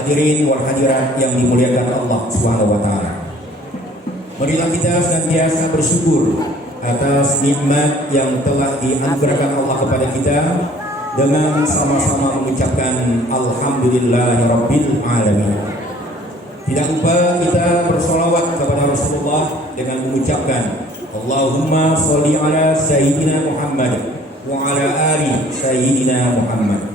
Hadirin wal hadirat yang dimuliakan Allah Subhanahu wa taala. Marilah kita senantiasa bersyukur atas nikmat yang telah dianugerahkan Allah kepada kita dengan sama-sama mengucapkan alhamdulillahirabbil alamin. Tidak lupa kita bersolawat kepada Rasulullah dengan mengucapkan Allahumma sholli ala sayyidina Muhammad wa ala ali sayyidina Muhammad,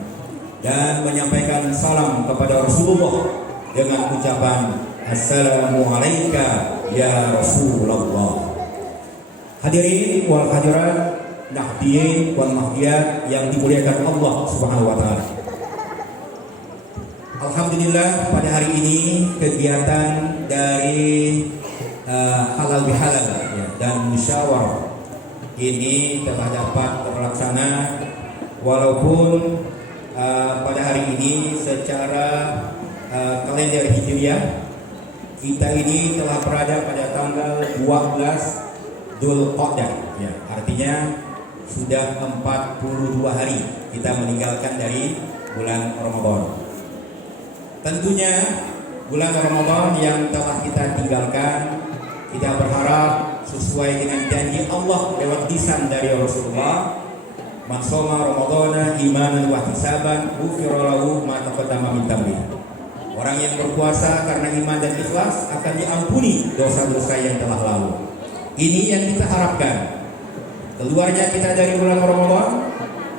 dan menyampaikan salam kepada Rasulullah dengan ucapan assalamu alayka ya Rasulullah. Hadirin wal hadirat, nahdiyin wal mahdiyat yang dimuliakan Allah Subhanahu wa taala. Alhamdulillah, pada hari ini kegiatan dari halal bihalal dan musyawarah ini telah dapat terlaksana, walaupun pada hari ini secara kalender Hijriah kita ini telah berada pada tanggal 12 Dzulqa'dah, ya, artinya sudah 42 hari kita meninggalkan dari bulan Ramadan. Tentunya bulan Ramadan yang telah kita tinggalkan, kita berharap sesuai dengan janji Allah lewat lisan dari Rasulullah, man shoma ramadhana imanan wa ihtisaban ghufira lahu ma taqaddama min dhanbihi. Orang yang berpuasa karena iman dan ikhlas akan diampuni dosa-dosa yang telah lalu. Ini yang kita harapkan. Keluarnya kita dari bulan Ramadan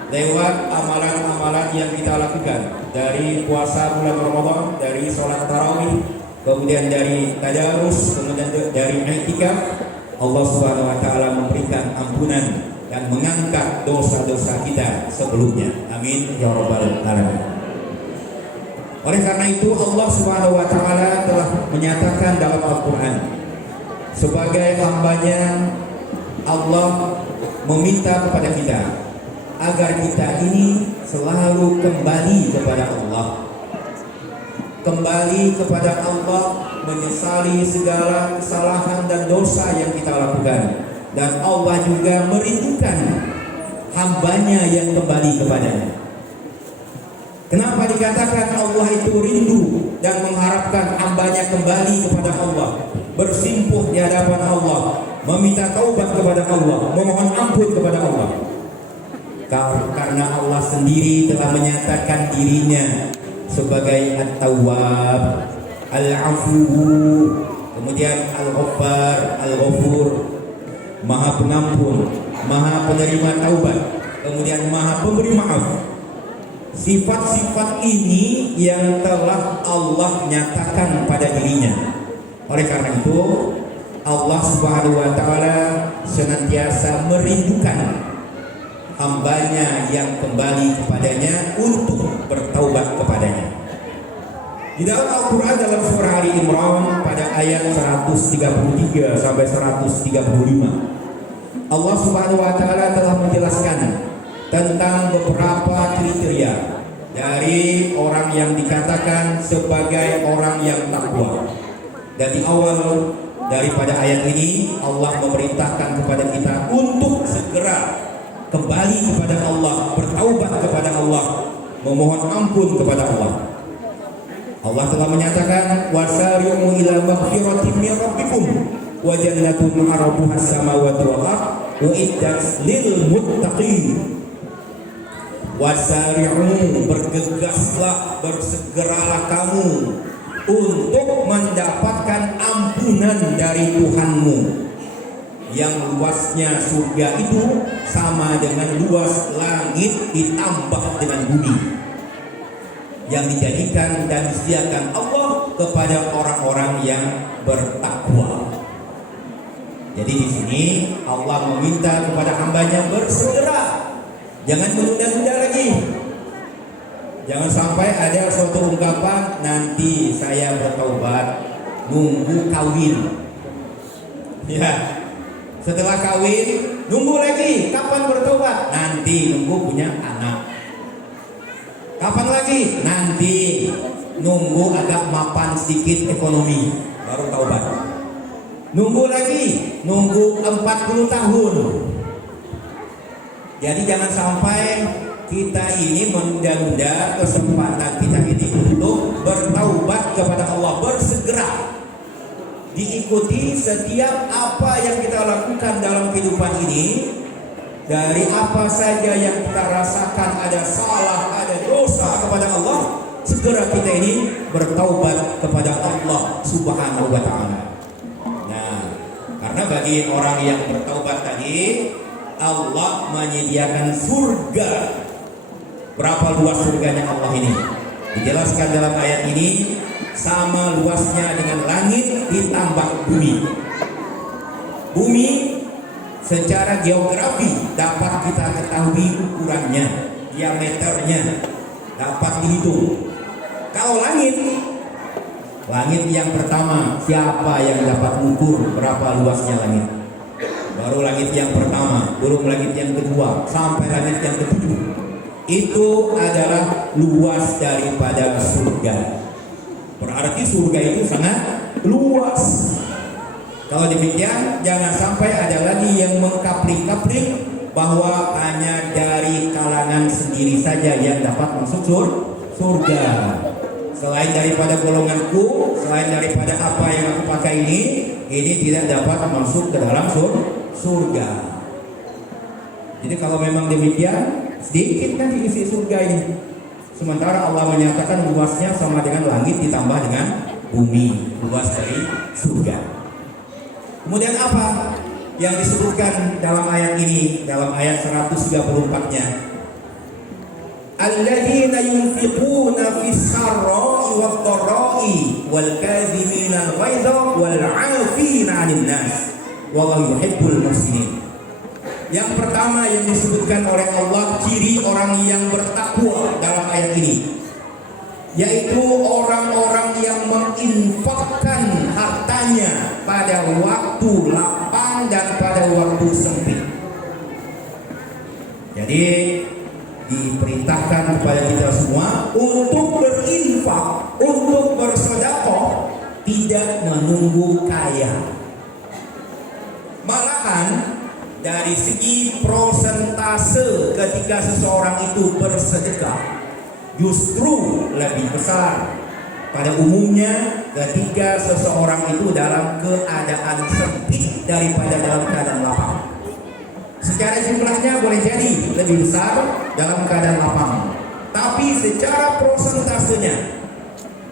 lewat amalan-amalan yang kita lakukan, dari puasa bulan Ramadan, dari sholat tarawih, kemudian dari tadarus, kemudian dari i'tikaf. Allah Subhanahu wa taala memberikan ampunan dan mengangkat dosa-dosa kita sebelumnya. Amin ya rabbal alamin. Oleh karena itu Allah Subhanahu wa taala telah menyatakan dalam Al-Qur'an, sebagai hambanya Allah meminta kepada kita agar kita ini selalu kembali kepada Allah. Kembali kepada Allah, menyesali segala kesalahan dan dosa yang kita lakukan. Dan Allah juga merindukan hambanya yang kembali kepadanya. Kenapa dikatakan Allah itu rindu dan mengharapkan hambanya kembali kepada Allah, bersimpuh di hadapan Allah, meminta taubat kepada Allah, memohon ampun kepada Allah? Karena Allah sendiri telah menyatakan dirinya sebagai At-Tawwab, Al-Afu, kemudian Al-Ghaffar, Al-Ghafur, Maha Pengampun, Maha Penerima Taubat, kemudian Maha Pemberi Maaf. Sifat-sifat ini yang telah Allah nyatakan pada dirinya. Oleh karena itu Allah Subhanahu wa taala senantiasa merindukan hambanya yang kembali kepadanya untuk bertaubat kepadanya. Di dalam Al-Quran, dalam surah Ali Imran pada ayat 133 sampai 135, Allah Subhanahu wa taala telah menjelaskan tentang beberapa kriteria dari orang yang dikatakan sebagai orang yang takwa. Dan di awal daripada ayat ini Allah memerintahkan kepada kita untuk segera kembali kepada Allah, bertaubat kepada Allah, memohon ampun kepada Allah. Allah telah menyatakan wasari'u ila maghfiratin min rabbikum wa jannatun 'arduha as-samawati wal ardh uiddat lil muttaqin. Wasari'u, bergegaslah, bersegeralah kamu untuk mendapatkan ampunan dari Tuhanmu yang luasnya surga itu sama dengan luas langit ditambah dengan bumi, yang dijadikan dan disediakan Allah kepada orang-orang yang bertakwa. Jadi di sini Allah meminta kepada hambanya bersegera, jangan menunda-nunda lagi. Jangan sampai ada suatu ungkapan, nanti saya bertaubat, nunggu kawin. Ya, setelah kawin nunggu lagi, kapan bertobat? Nanti nunggu punya anak. Kapan lagi? Nanti nunggu agak mapan sedikit ekonomi baru taubat. Nunggu lagi, nunggu 40 tahun. Jadi jangan sampai kita ini menunda-nunda kesempatan kita ini untuk bertaubat diikuti setiap apa yang kita lakukan dalam kehidupan ini. Dari apa saja yang kita rasakan ada salah, ada dosa kepada Allah, segera kita ini bertaubat kepada Allah Subhanahu wa taala. Nah, karena bagi orang yang bertaubat tadi, Allah menyediakan surga. Berapa luas surganya Allah ini? Dijelaskan dalam ayat ini, sama luasnya dengan langit ditambah bumi. Bumi secara geografi dapat kita ketahui ukurannya, diameternya dapat dihitung. Kalau langit yang pertama, siapa yang dapat mengukur berapa luasnya langit? Baru langit yang pertama, belum langit yang kedua, sampai langit yang ketujuh. Itu adalah luas daripada surga. Berarti surga itu sangat luas. Kalau demikian, jangan sampai ada lagi yang mengkapling-kapling bahwa hanya dari kalangan sendiri saja yang dapat masuk surga. Selain daripada golonganku, selain daripada apa yang aku pakai ini tidak dapat masuk ke dalam surga. Jadi kalau memang demikian, sedikit kan isi surga ini. Sementara Allah menyatakan luasnya sama dengan langit ditambah dengan bumi, luas dari surga. Kemudian apa yang disebutkan dalam ayat ini, dalam ayat 134-nya? Alladzina yunfiquna fis sarra'i wat dharra'i wal kadhimina al-ghaidha wal 'afina 'anil nas wallahu yuhibbul muhsinin. Yang pertama yang disebutkan oleh Allah ciri orang yang bertakwa dalam ayat ini, yaitu orang-orang yang menginfakkan hartanya pada waktu lapang dan pada waktu sempit. Jadi diperintahkan kepada kita semua untuk berinfak, untuk bersedekah, tidak menunggu kaya. Malahan dari segi prosentase ketika seseorang itu bersedekah justru lebih besar pada umumnya ketika seseorang itu dalam keadaan sempit daripada dalam keadaan lapang. Secara jumlahnya boleh jadi lebih besar dalam keadaan lapang, tapi secara prosentasenya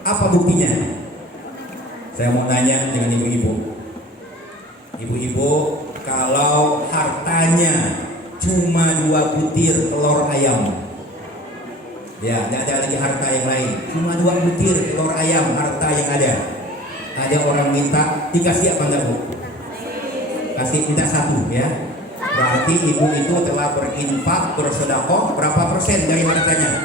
apa buktinya? Saya mau tanya dengan ibu-ibu. Ibu-ibu, kalau hartanya cuma 2 butir telur ayam, ya, tidak ada lagi harta yang lain, cuma 2 butir telur ayam harta yang ada orang minta, dikasih apa enggak Bu? Kasih, minta 1 ya. Berarti ibu itu telah berinfak, bersedekah berapa persen dari hartanya?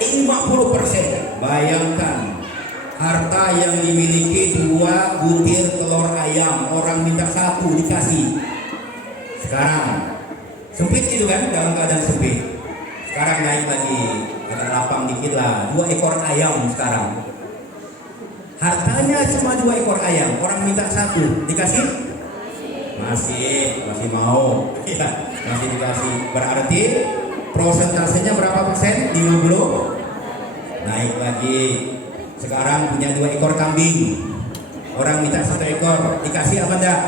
50%. Bayangkan, harta yang dimiliki 2 butir telur ayam, orang minta 1 dikasih. Sekarang sempit itu kan, dalam keadaan sempit. Sekarang naik lagi, agak lapang dikit lah, 2 ekor ayam sekarang. Hartanya cuma 2 ekor ayam, orang minta 1 dikasih? Masih mau, ya, masih dikasih. Berarti prosentasenya berapa persen? 50. Naik lagi. Sekarang punya 2 ekor kambing, orang minta 1 ekor, dikasih apa enggak?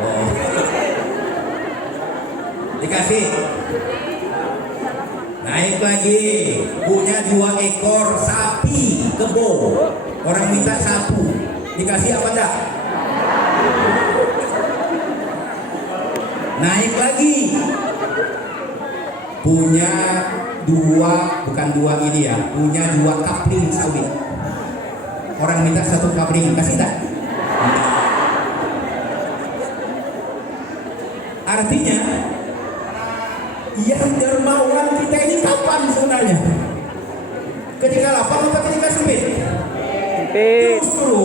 Oh. Dikasih. Naik lagi, punya 2 ekor sapi kebo, orang minta 1, dikasih apa enggak? Naik lagi, punya 2, bukan 2 ini ya, punya 2 kapling sawit, orang minta 1 kapling, kasih tak? Artinya yang dermawan kita ini kapan sebenarnya? Ketika lapang atau ketika sempit? Justru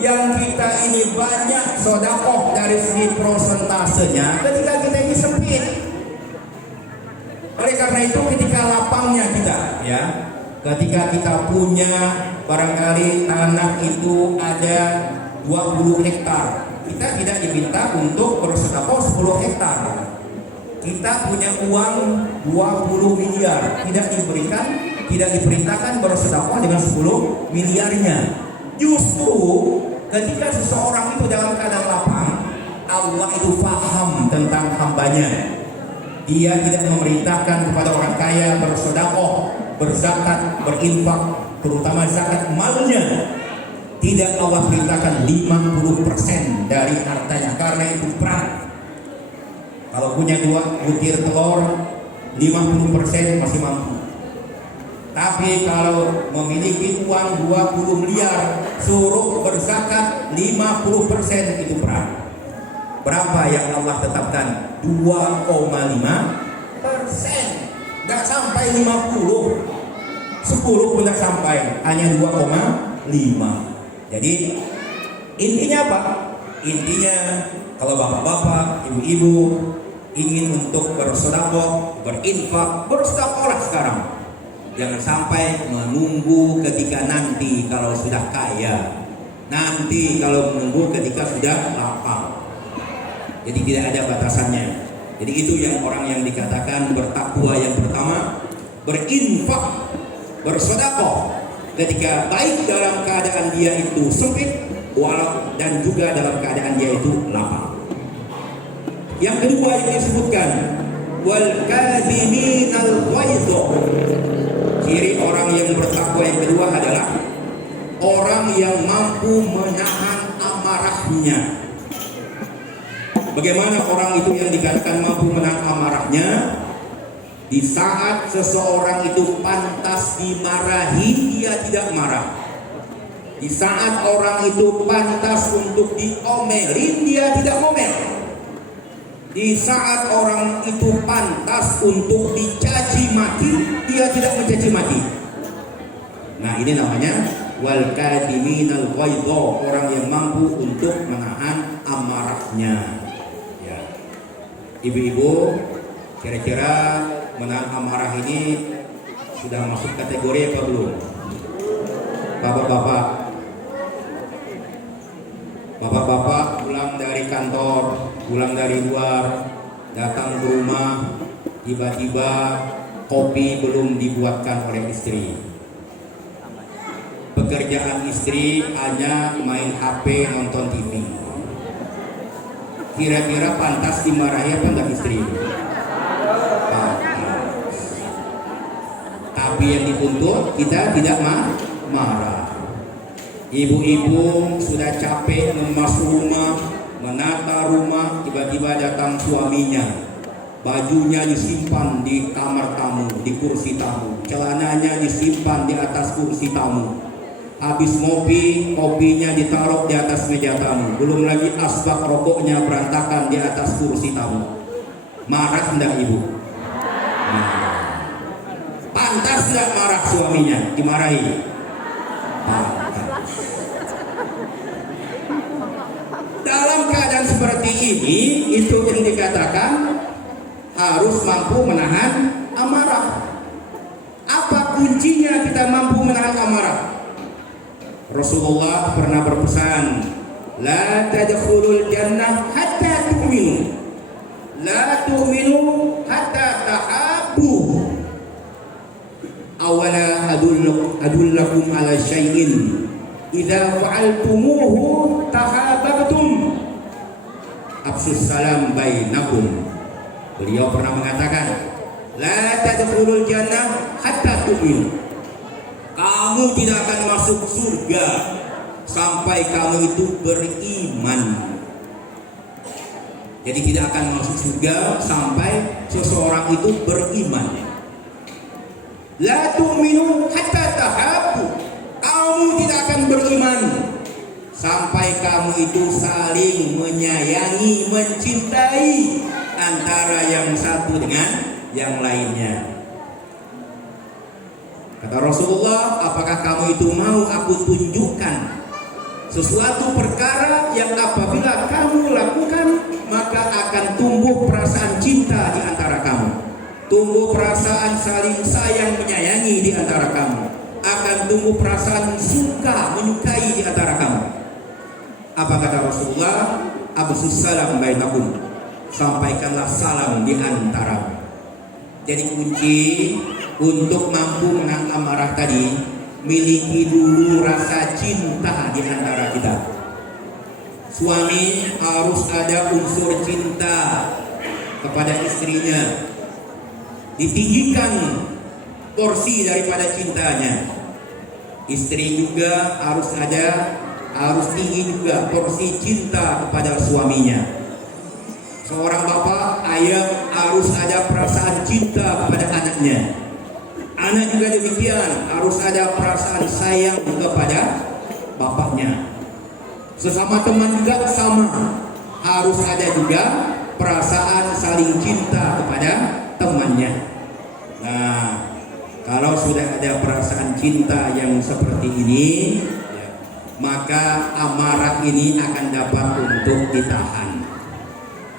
yang kita ini banyak sedekah dari segi prosentasenya ketika kita ini sempit. Oleh karena itu ketika lapangnya kita, ya, ketika kita punya barangkali tanah itu ada 20 hektar, kita tidak diminta untuk bersedekah 10 hektar. Kita punya uang 20 miliar, tidak diperintahkan bersedekah dengan 10 miliarnya. Justru ketika seseorang itu dalam keadaan lapang, Allah itu faham tentang hambanya. Dia tidak memerintahkan kepada orang kaya bersedekah, berzakat, berinfak, terutama zakat malnya. Tidak Allah perintahkan 50% dari hartanya, karena itu berat. Kalau punya 2 butir telur, 50% masih mampu. Tapi kalau memiliki uang 20 miliar, suruh berzakat 50%, itu berat. Berapa yang Allah tetapkan? 2,5%. Gak sampai 50. 10 pun gak sampai, hanya 2,5. Jadi intinya apa? Intinya kalau bapak-bapak, ibu-ibu ingin untuk bersedekah, berinfak, bersedekahlah sekarang. Jangan sampai menunggu ketika nanti kalau sudah kaya, nanti kalau menunggu ketika sudah lapang. Jadi tidak ada batasannya. Jadi itu yang orang yang dikatakan bertakwa yang pertama, berinfak, bersedekah ketika baik dalam keadaan dia itu sempit, dan juga dalam keadaan dia itu lapang. Yang kedua yang disebutkan, wal kadhiminal ghaidh. Ciri orang yang bertakwa yang kedua adalah orang yang mampu menahan amarahnya. Bagaimana orang itu yang dikatakan mampu menahan amarahnya? Di saat seseorang itu pantas dimarahi, dia tidak marah. Di saat orang itu pantas untuk diomelin, dia tidak ngomel. Di saat orang itu pantas untuk dicaci maki, dia tidak mencaci maki. Nah, ini namanya wal kadhiminal ghaidh, orang yang mampu untuk menahan amarahnya. Ibu-ibu, kira-kira menahan amarah ini sudah masuk kategori apa belum? Bapak-bapak pulang dari kantor, pulang dari luar, datang ke rumah, tiba-tiba kopi belum dibuatkan oleh istri. Pekerjaan istri hanya main HP, nonton TV. Kira-kira pantas dimarahi apa enggak istri? Pantas. Tapi yang dituntut kita tidak marah. Ibu-ibu sudah capek mengemas rumah, menata rumah, tiba-tiba datang suaminya. Bajunya disimpan di kamar tamu, di kursi tamu. Celananya disimpan di atas kursi tamu. Habis ngopi, kopinya ditaruh di atas meja tamu. Belum lagi asbak rokoknya berantakan di atas kursi tamu. Marah enggak ibu? Pantas enggak marah suaminya? Dimarahi? Pantas. Dalam keadaan seperti ini, itu yang dikatakan harus mampu menahan amarah. Apa kuncinya kita mampu menahan amarah? Rasulullah pernah berpesan, la tadkhulul jannah hatta tu'minu, la tu'minu hatta tahabbu. Awala adullakum ala syai'in idza fa'altumuhu tahabbtum, afsus salam bainakum. Beliau pernah mengatakan, la tadkhulul jannah hatta tu'minu. Kamu tidak akan masuk surga sampai kamu itu beriman. Jadi tidak akan masuk surga sampai seseorang itu beriman. La tu'minu hatta tahabbu. Kamu tidak akan beriman sampai kamu itu saling menyayangi, mencintai antara yang satu dengan yang lainnya. Kata Rasulullah, apakah kamu itu mau aku tunjukkan sesuatu perkara yang apabila kamu lakukan maka akan tumbuh perasaan cinta di antara kamu, tumbuh perasaan saling sayang menyayangi di antara kamu, akan tumbuh perasaan suka menyukai di antara kamu. Apa kata Rasulullah? Absus salam bainakum, sampaikanlah salam di antara. Jadi kunci untuk mampu menahan amarah tadi, miliki dulu rasa cinta di antara kita. Suami harus ada unsur cinta kepada istrinya, ditinggikan porsi daripada cintanya. Istri juga harus tinggi juga porsi cinta kepada suaminya. Seorang bapak, ayah harus ada perasaan cinta kepada anaknya. Anak juga demikian, harus ada perasaan sayang kepada bapaknya. Sesama teman juga sama, harus ada juga perasaan saling cinta kepada temannya. Nah, kalau sudah ada perasaan cinta yang seperti ini, ya, maka amarah ini akan dapat untuk ditahan.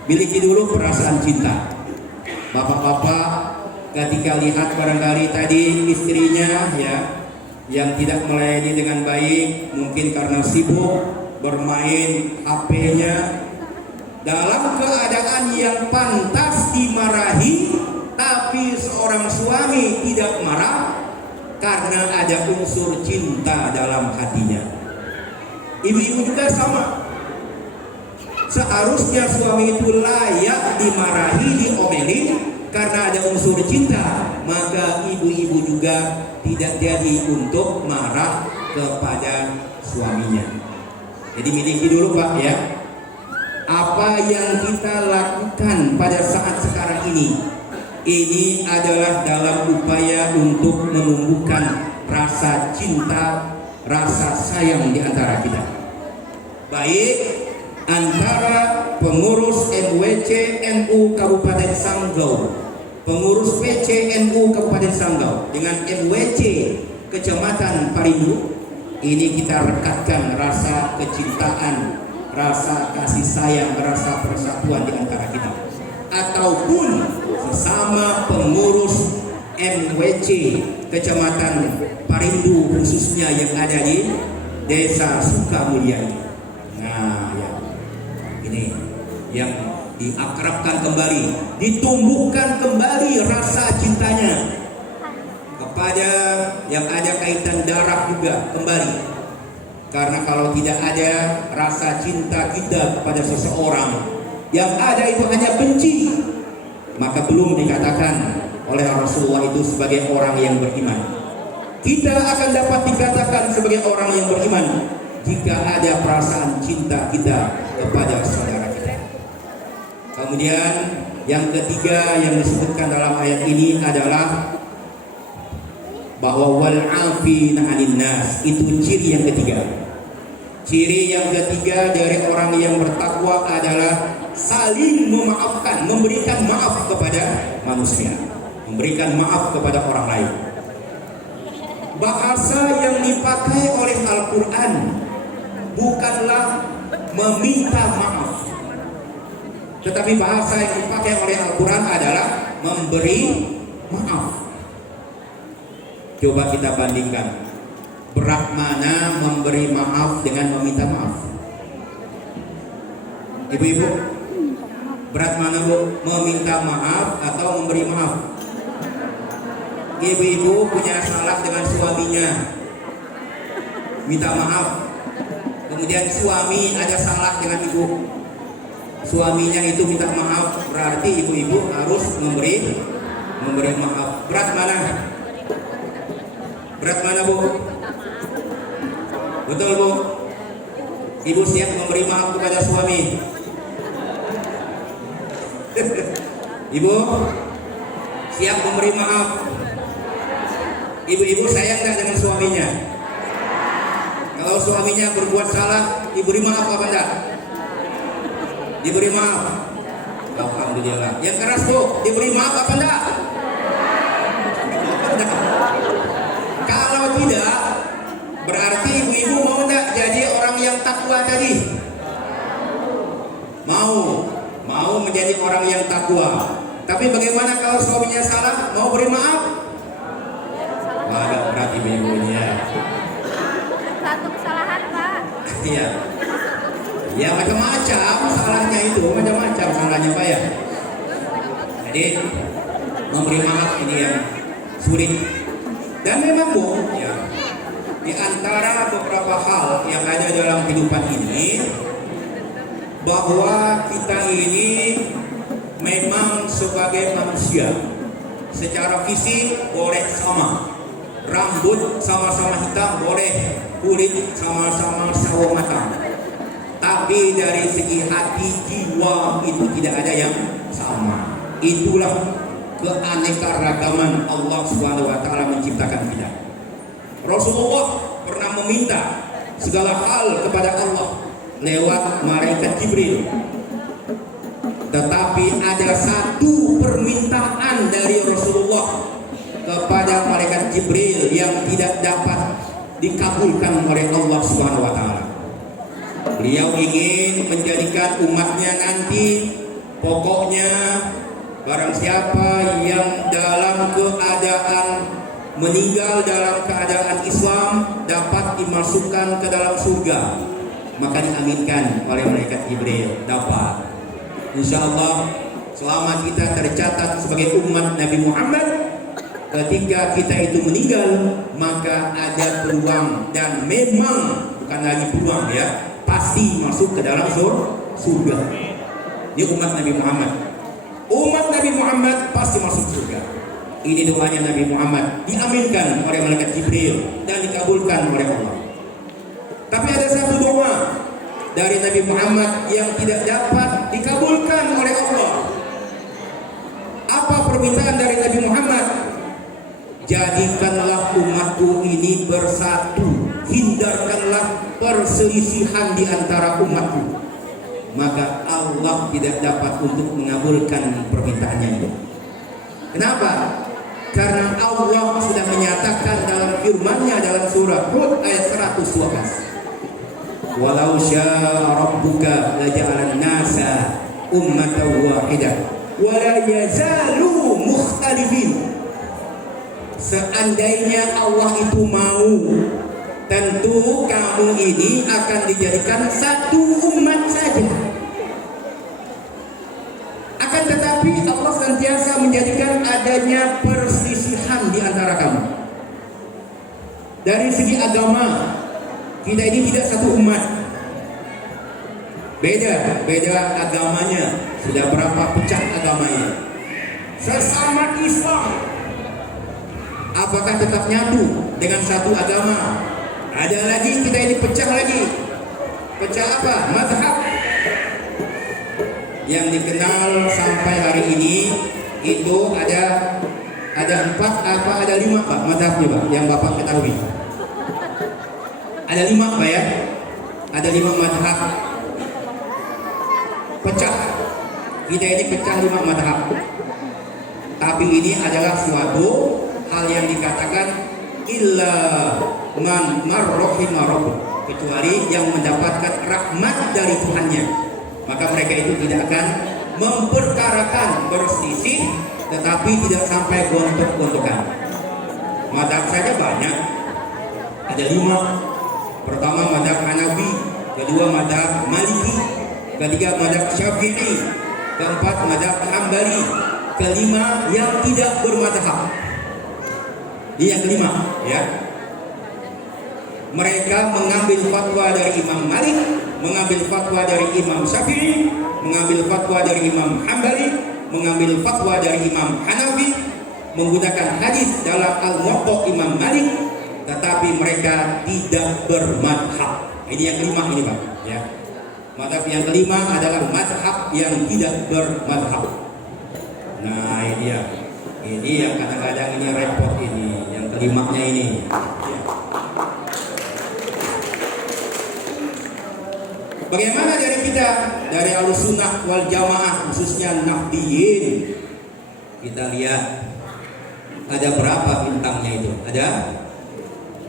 Miliki dulu perasaan cinta. Bapak-bapak, ketika lihat barangkali tadi istrinya ya yang tidak melayani dengan baik, mungkin karena sibuk bermain HP-nya, dalam keadaan yang pantas dimarahi, tapi seorang suami tidak marah karena ada unsur cinta dalam hatinya. Ibu-ibu juga sama. Seharusnya suami itu layak dimarahi, diomelin karena ada unsur cinta, maka ibu-ibu juga tidak jadi untuk marah kepada suaminya. Jadi miliki dulu Pak ya, apa yang kita lakukan pada saat sekarang ini adalah dalam upaya untuk menumbuhkan rasa cinta, rasa sayang di antara kita. Baik antara pengurus MWC NU Kabupaten Sanggau, pengurus PC NU Kabupaten Sanggau dengan MWC Kecamatan Parindu, ini kita rekatkan rasa kecintaan, rasa kasih sayang, rasa persatuan di antara kita. Ataupun sesama pengurus MWC Kecamatan Parindu khususnya yang ada di Desa Sukamulya. Nah ya, ini yang diakrabkan kembali, ditumbuhkan kembali rasa cintanya kepada yang ada kaitan darah juga kembali. Karena kalau tidak ada rasa cinta kita kepada seseorang, yang ada itu hanya benci, maka belum dikatakan oleh Rasulullah itu sebagai orang yang beriman. Kita akan dapat dikatakan sebagai orang yang beriman jika ada perasaan cinta kita kepada saudara kita. Kemudian yang ketiga yang disebutkan dalam ayat ini adalah bahwa wal afina 'anil nas, itu ciri yang ketiga. Ciri yang ketiga dari orang yang bertakwa adalah saling memaafkan, memberikan maaf kepada manusia, memberikan maaf kepada orang lain. Bahasa yang dipakai oleh Al-Quran bukanlah meminta maaf, tetapi bahasa yang dipakai oleh Al-Quran adalah memberi maaf. Coba kita bandingkan, berat mana memberi maaf dengan meminta maaf? Ibu-ibu, berat mana Bu, meminta maaf atau memberi maaf? Ibu-ibu punya salah dengan suaminya, minta maaf. Kemudian suami ada salah dengan ibu, suaminya itu minta maaf, berarti ibu-ibu harus memberi maaf. Berat mana? Berat mana Bu? Betul Bu? Ibu siap memberi maaf kepada suami? Ibu siap memberi maaf? Ibu-ibu sayang gak dengan suaminya? Kalau suaminya berbuat salah, diberi maaf apa enggak? Diberi maaf. Alhamdulillah. Yang keras Bu, diberi maaf apa enggak? Kalau tidak, berarti ibu-ibu mau enggak jadi orang yang takwa tadi? Mau menjadi orang yang takwa. Tapi bagaimana kalau suaminya salah, mau beri maaf? Agak berat ibu-ibunya. Satu kesalahan Pak. Iya. Ya macam-macam salahnya itu, macam-macam salahnya Pak ya. Jadi memberi maaf ini yang sulit. Dan memang Bu, ya, Di antara beberapa hal yang ada dalam kehidupan ini, bahwa kita ini memang sebagai manusia secara fisik boleh sama, rambut sama-sama hitam boleh, kulit sama-sama sawo matang, tapi dari segi hati jiwa itu tidak ada yang sama. Itulah keanekaragaman Allah SWT menciptakan kita. Rasulullah pernah meminta segala hal kepada Allah lewat malaikat Jibril. Tetapi ada satu permintaan dari Rasulullah kepada malaikat Jibril yang tidak dapat dikabulkan oleh Allah Subhanahu wa taala. Beliau ingin menjadikan umatnya nanti, pokoknya barang siapa yang dalam keadaan meninggal dalam keadaan Islam dapat dimasukkan ke dalam surga, maka diaminkan oleh malaikat Jibril dapat. Insya Allah selama kita tercatat sebagai umat Nabi Muhammad, ketika kita itu meninggal maka ada peluang, dan memang bukan lagi peluang ya, pasti masuk ke dalam surga. Ini umat Nabi Muhammad. Umat Nabi Muhammad pasti masuk surga. Ini doanya Nabi Muhammad, diaminkan oleh malaikat Jibril dan dikabulkan oleh Allah. Tapi ada satu doa dari Nabi Muhammad yang tidak dapat dikabulkan oleh Allah. Apa permintaan dari Nabi Muhammad? Jadikanlah umatku ini bersatu, hindarkanlah perselisihan di antara umatku. Maka Allah tidak dapat untuk mengabulkan permintaannya itu. Kenapa? Karena Allah sudah menyatakan dalam firman-Nya dalam surah Hud ayat 112. Walau syaa rabbuka laja'alan nasa ummatan wahidah wa la yazalu mukhtalifin. Seandainya Allah itu mau, tentu kamu ini akan dijadikan satu umat saja. Akan tetapi Allah senantiasa menjadikan adanya perselisihan di antara kamu. Dari segi agama, kita ini tidak satu umat. Beda agamanya. Sudah berapa pecah agamanya? Sesama Islam, apakah tetap nyatu dengan satu agama? Ada lagi kita ini pecah lagi. Pecah apa? Mazhab. Yang dikenal sampai hari ini itu ada 4 apa ada 5 Pak mazhabnya Pak yang Bapak ketahui? Ada 5 Pak ya? Ada 5 mazhab. Pecah. Kita ini pecah 5 mazhab. Tapi ini adalah suatu hal yang dikatakan illa man marrohima rabbuk, kecuali yang mendapatkan rahmat dari Tuhannya, maka mereka itu tidak akan memperkarakan berselisih, tetapi tidak sampai gontok-gontokan. Mazhab saja banyak, ada 5. Pertama mazhab Hanafi, kedua mazhab Maliki, ketiga mazhab Syafi'i, keempat mazhab Hambali, kelima yang tidak bermazhab. Ini yang kelima ya. Mereka mengambil fatwa dari Imam Malik, mengambil fatwa dari Imam Syafi'i, mengambil fatwa dari Imam Hambali, mengambil fatwa dari Imam Hanafi, menggunakan hadis dalam Al-Muwatta Imam Malik, tetapi mereka tidak bermadhab. Ini yang kelima ini Pak ya. Madhab yang kelima adalah madhab yang tidak bermadhab. Nah ini dia. Ini yang kadang-kadang ini repot ini, yang kelimanya ini. Bagaimana dari kita, dari Ahlussunnah wal Jamaah, khususnya Nahdiyin? Kita lihat ada berapa bintangnya itu? Ada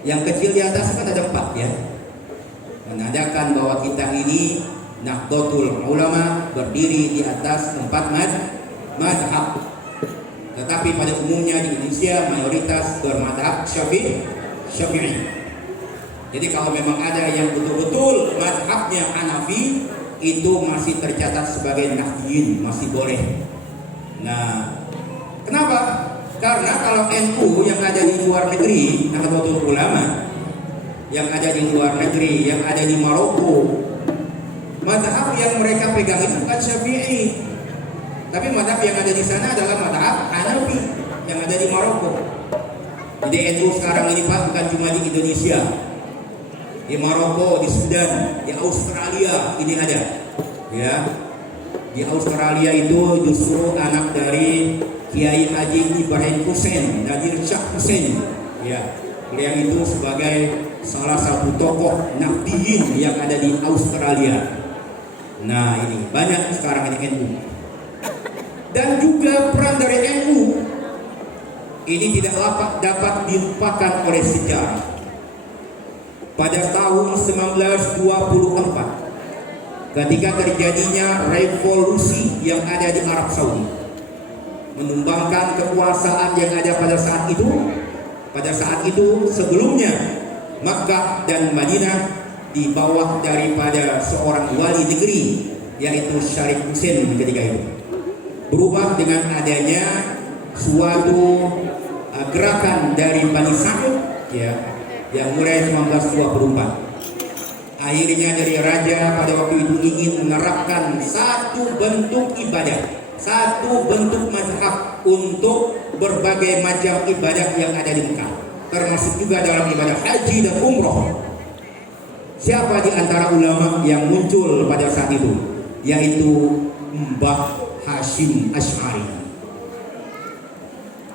yang kecil di atas kan ada 4 ya. Menandakan bahwa kita ini Nahdlatul Ulama berdiri di atas 4 madhab. Tetapi pada umumnya di Indonesia mayoritas bermadhab Syafi'i. Jadi kalau memang ada yang betul-betul madhabnya Hanafi, itu masih tercatat sebagai Nahdiyin, masih boleh. Nah, kenapa? Karena kalau NU yang ada di luar negeri, Nahdlatul Ulama, yang ada di luar negeri, yang ada di Maroko. Mazhab yang mereka pegang itu bukan Syafi'i, tapi mazhab yang ada di sana adalah mazhab Hanafi yang ada di Maroko. Jadi NU sekarang ini Pak bukan cuma di Indonesia, di Maroko, di Sudan, di Australia ini ada. Ya, di Australia itu justru anak dari Kiai Haji Ibrahim Hussein, Nadir Shah Hussein. Ya, beliau itu sebagai salah satu tokoh Nahdiyin yang ada di Australia. Nah ini banyak sekarang ini NU. Dan juga peran dari NU ini tidak dapat dilupakan oleh sejarah. Pada tahun 1924 ketika terjadinya revolusi yang ada di Arab Saudi, menumbangkan kekuasaan yang ada pada saat itu. Pada saat itu sebelumnya Makkah dan Madinah di bawah daripada seorang wali negeri yaitu Syarif Hussein ketika itu. Berubah dengan adanya suatu gerakan dari Bani Sa'ud ya, yang mulai 1924. Akhirnya dari raja pada waktu itu ingin menerapkan satu bentuk ibadah, satu bentuk mazhab untuk berbagai macam ibadah yang ada di Mekah, termasuk juga dalam ibadah haji dan umroh. Siapa di antara ulama yang muncul pada saat itu? Yaitu Mbah Hashim Asy'ari.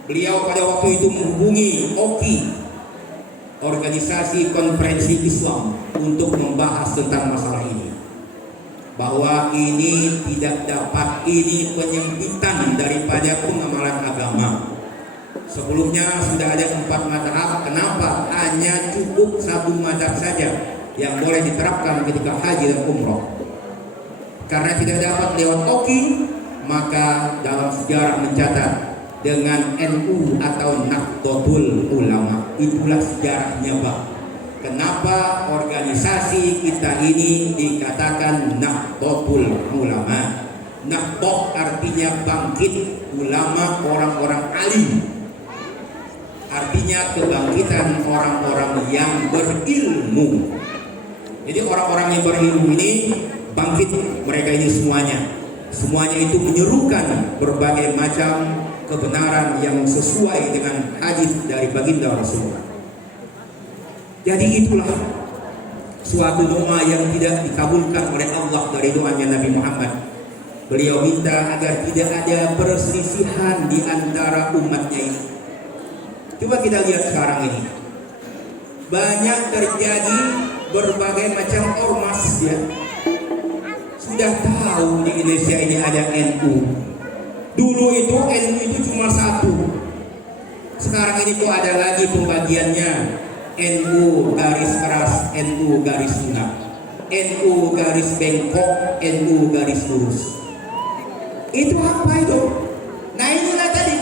Beliau pada waktu itu menghubungi OKI, Organisasi Konferensi Islam, untuk membahas tentang masalah ini, bahwa ini tidak dapat, ini penyempitan daripada pengamalan agama. Sebelumnya sudah ada 4 mazhab, kenapa hanya cukup 1 mazhab saja yang boleh diterapkan ketika haji dan umroh? Karena tidak dapat lewat OKI, maka dalam sejarah mencatat dengan NU atau Nahdlatul Ulama. Itulah sejarahnya Pak. Kenapa organisasi kita ini dikatakan Nahdlatul Ulama? Nahdlah artinya bangkit, ulama orang-orang alim. Artinya kebangkitan orang-orang yang berilmu. Jadi orang-orang yang berilmu ini bangkit, mereka ini semuanya itu menyerukan berbagai macam kebenaran yang sesuai dengan hadis dari baginda Rasulullah. Jadi itulah suatu doa yang tidak dikabulkan oleh Allah dari doanya Nabi Muhammad. Beliau minta agar tidak ada perselisihan di antara umatnya ini. Coba kita lihat sekarang ini, banyak terjadi berbagai macam ormas ya. Sudah tahu di Indonesia ini ada NU. Dulu itu NU itu cuma 1. Sekarang ini kok ada lagi pembagiannya. NU garis keras, NU garis lunak, NU garis bengkok, NU garis lurus. Itu apa itu? Nah inilah tadi.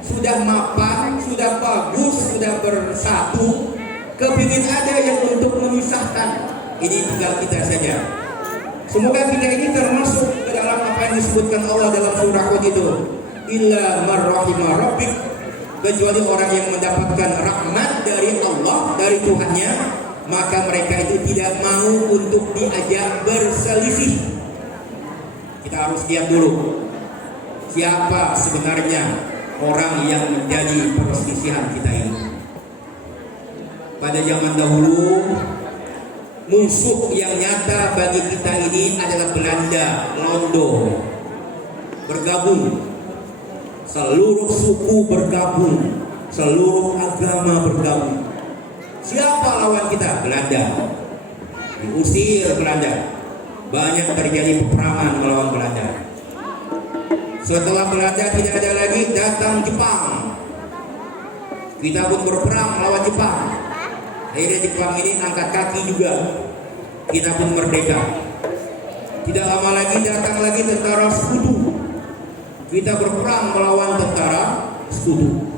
Sudah mapan, sudah bagus, sudah bersatu, kepingin ada yang untuk memisahkan. Ini tinggal kita saja. Semoga kita ini termasuk ke dalam apa yang disebutkan Allah dalam surah Hud itu. Illa marrahimah rabbik, kecuali orang yang mendapatkan rahmat dari Allah, dari Tuhannya, maka mereka itu tidak mau untuk diajak berselisih. Kita harus lihat dulu siapa sebenarnya orang yang menjadi perselisihan kita ini. Pada zaman dahulu, musuh yang nyata bagi kita ini adalah Belanda, Londo. Bergabung, seluruh suku bergabung, seluruh agama bergabung. Siapa lawan kita? Belanda. Diusir Belanda. Banyak terjadi peperangan melawan Belanda. Setelah Belanda tidak ada lagi, datang Jepang. Kita pun berperang melawan Jepang. Akhirnya Jepang ini angkat kaki juga. Kita pun merdeka. Tidak lama lagi datang lagi tentara sekutu. Kita berperang melawan tentara sekutu.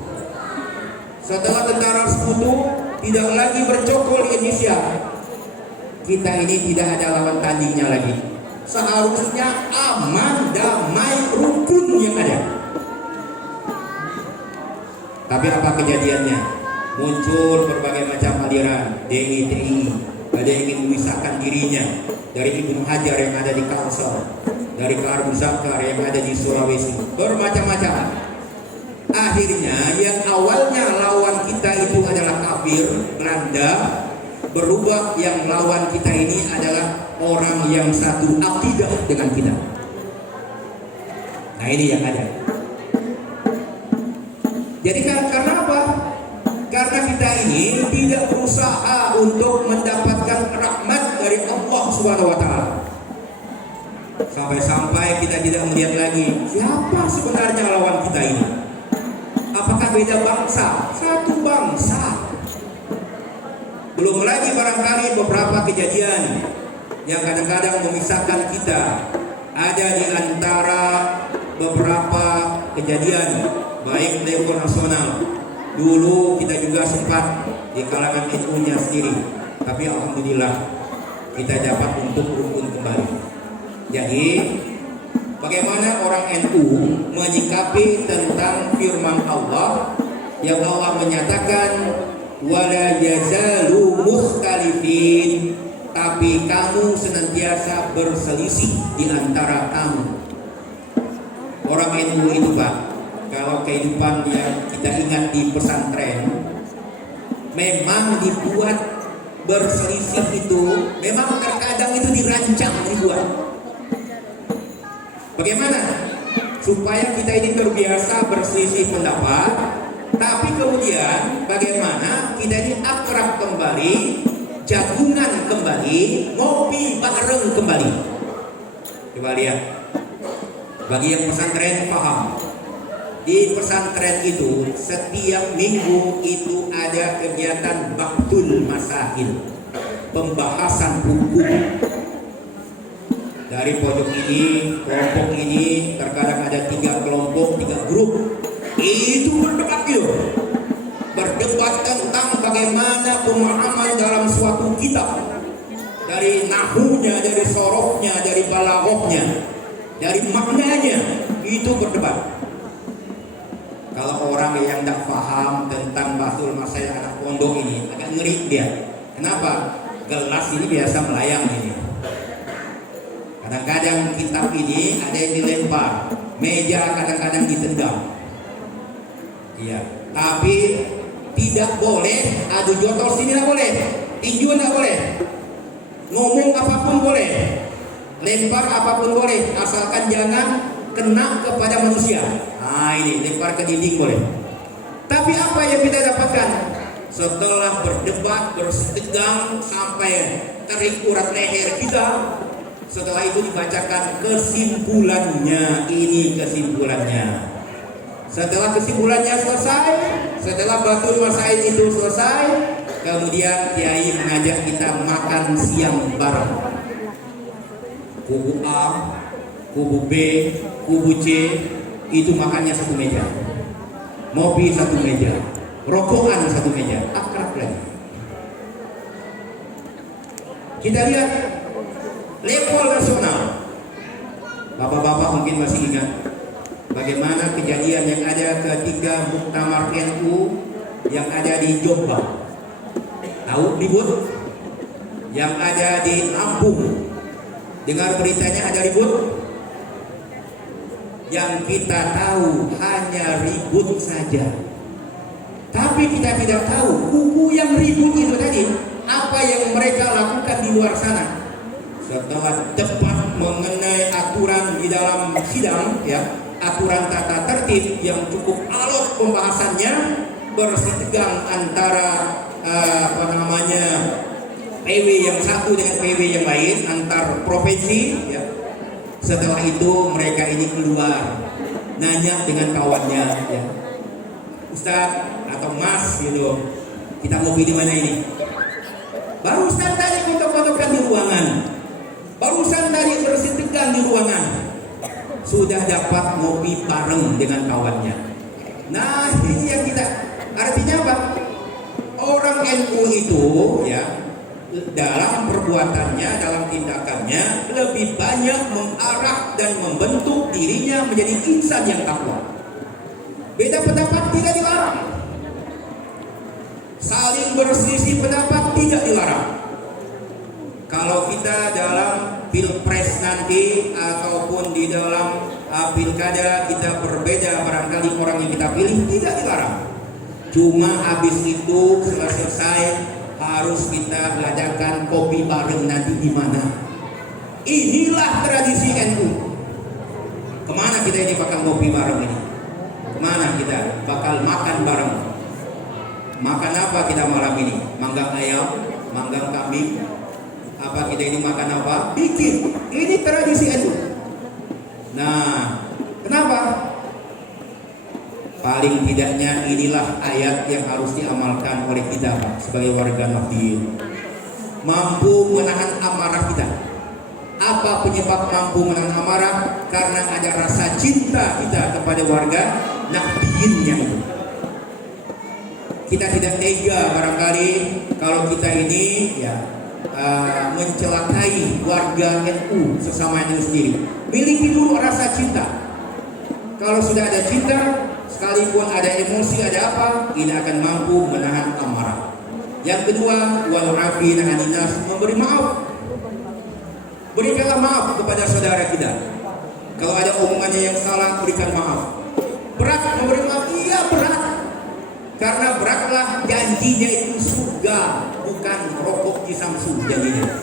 Setelah tentara sekutu tidak lagi bercokol di Indonesia, kita ini tidak ada lawan tandingnya lagi. Seharusnya aman, damai, rukun yang ada. Tapi apa kejadiannya? muncul berbagai macam aliran DITI, ada yang ingin memisahkan dirinya dari Ibnu Hajar yang ada di Kalsel, dari Karbu Zakar yang ada di Sulawesi, bermacam-macam. Akhirnya yang awalnya lawan kita itu adalah kafir Belanda, berubah yang lawan kita ini adalah orang yang satu akidah dengan kita. Nah ini yang ada. Jadi karena apa? Karena kita ini tidak berusaha untuk mendapatkan rahmat dari Allah Subhanahu wa taala. Sampai-sampai kita tidak melihat lagi siapa sebenarnya lawan kita ini. Apakah beda bangsa? Satu bangsa. Belum lagi barangkali beberapa kejadian yang kadang-kadang memisahkan kita. Ada di antara beberapa kejadian baik level nasional. Dulu kita juga sempat di kalangan NU-nya sendiri, tapi alhamdulillah kita dapat untuk rukun kembali. Jadi bagaimana orang NU menyikapi tentang firman Allah yang Allah menyatakan wala yazalu mukhtalifin, tapi kamu senantiasa berselisih di antara kamu. Orang NU itu Pak, kalau kehidupan yang kita ingat di pesantren, memang dibuat berselisih itu, memang terkadang itu dirancang dibuat. Bagaimana? Supaya kita ini terbiasa berselisih pendapat, tapi kemudian bagaimana kita ini akrab kembali, jagungan kembali, ngopi bareng kembali. Coba lihat, bagi yang pesantren paham. Di pesantren itu setiap minggu itu ada kegiatan Baktul Masail, pembahasan hukum. Dari pojok ini, kelompok ini, terkadang ada 3 kelompok, 3 grup. Itu berdebat yuk. Berdebat tentang bagaimana pemahaman dalam suatu kitab. Dari nahunya, dari sorofnya, dari balaghahnya, dari maknanya, itu berdebat. Kalau orang yang tidak paham tentang Baktul Masail anak pondok ini agak ngeri dia. Kenapa? Gelas ini biasa melayang ini. Kadang-kadang kitab ini ada yang dilempar, meja kadang-kadang ditendang. Iya, tapi tidak boleh adu jotos ini, tidak boleh, tinju tidak boleh, ngomong apapun boleh, lempar apapun boleh, asalkan jangan kena kepada manusia. Nah ini lempar ke dinding boleh. Tapi apa yang kita dapatkan setelah berdebat bersetegang sampai terik urat leher kita? Setelah itu dibacakan kesimpulannya. Ini kesimpulannya. Setelah kesimpulannya selesai, setelah Baktul Masail itu selesai, kemudian kiai mengajak kita makan siang bareng. Kubu A, kubu B, kubu C itu makannya satu meja, ngopi satu meja, rokokan satu meja, akrab lagi. Kita lihat level nasional. Bapak-bapak mungkin masih ingat bagaimana kejadian yang ada ketika Muktamar NU yang ada di Jombang. Tahu ribut? Yang ada di Lampung. Dengar beritanya ada ribut? Yang kita tahu hanya ribut saja. Tapi kita tidak tahu kubu yang ribut itu tadi apa yang mereka lakukan di luar sana. Setelah cepat mengenai aturan di dalam sidang, ya, aturan tata tertib yang cukup alot pembahasannya, bersitegang antara PW yang satu dengan PW yang lain antar provinsi, ya. Setelah itu mereka ini keluar nanya dengan kawannya, ya, Ustaz atau Mas gitu, kita ngopi di mana ini? Barusan tadi kotok-kotokan di ruangan, barusan tadi bersih tegang di ruangan, sudah dapat ngopi bareng dengan kawannya. Nah ini yang kita, artinya apa? Orang NU itu, ya, dalam perbuatannya, dalam tindakannya lebih banyak mengarah dan membentuk dirinya menjadi insan yang takwa. Beda pendapat tidak dilarang. Saling berselisih pendapat tidak dilarang. Kalau kita dalam pilpres nanti ataupun di dalam pilkada kita berbeda barangkali orang yang kita pilih, tidak dilarang. Cuma habis itu setelah selesai harus kita adakan kopi bareng nanti di mana. Inilah tradisi NU. Kemana kita ini bakal kopi bareng ini? Kemana kita bakal makan bareng? Makan apa kita malam ini? Manggang ayam, manggang kambing. Apa kita ini makan apa? Bikin. Ini tradisi NU. Nah, kenapa? Paling tidaknya inilah ayat yang harus diamalkan oleh kita Pak, sebagai warga Nahdliyin. Mampu menahan amarah kita. Apa penyebab mampu menahan amarah? Karena ada rasa cinta kita kepada warga Nahdliyinnya itu. Kita tidak tega barangkali kalau kita ini mencelakai warga NU sesama NU sendiri. Miliki dulu rasa cinta. Kalau sudah ada cinta, sekalipun ada emosi, ada apa, tidak akan mampu menahan amarah. Yang kedua, wal afina 'anil nas, memberi maaf. Berikanlah maaf kepada saudara kita. Kalau ada omongannya yang salah, berikan maaf. Berat memberi maaf, iya berat. Karena beratlah janjinya itu surga, bukan rokok di Samsu janjinya.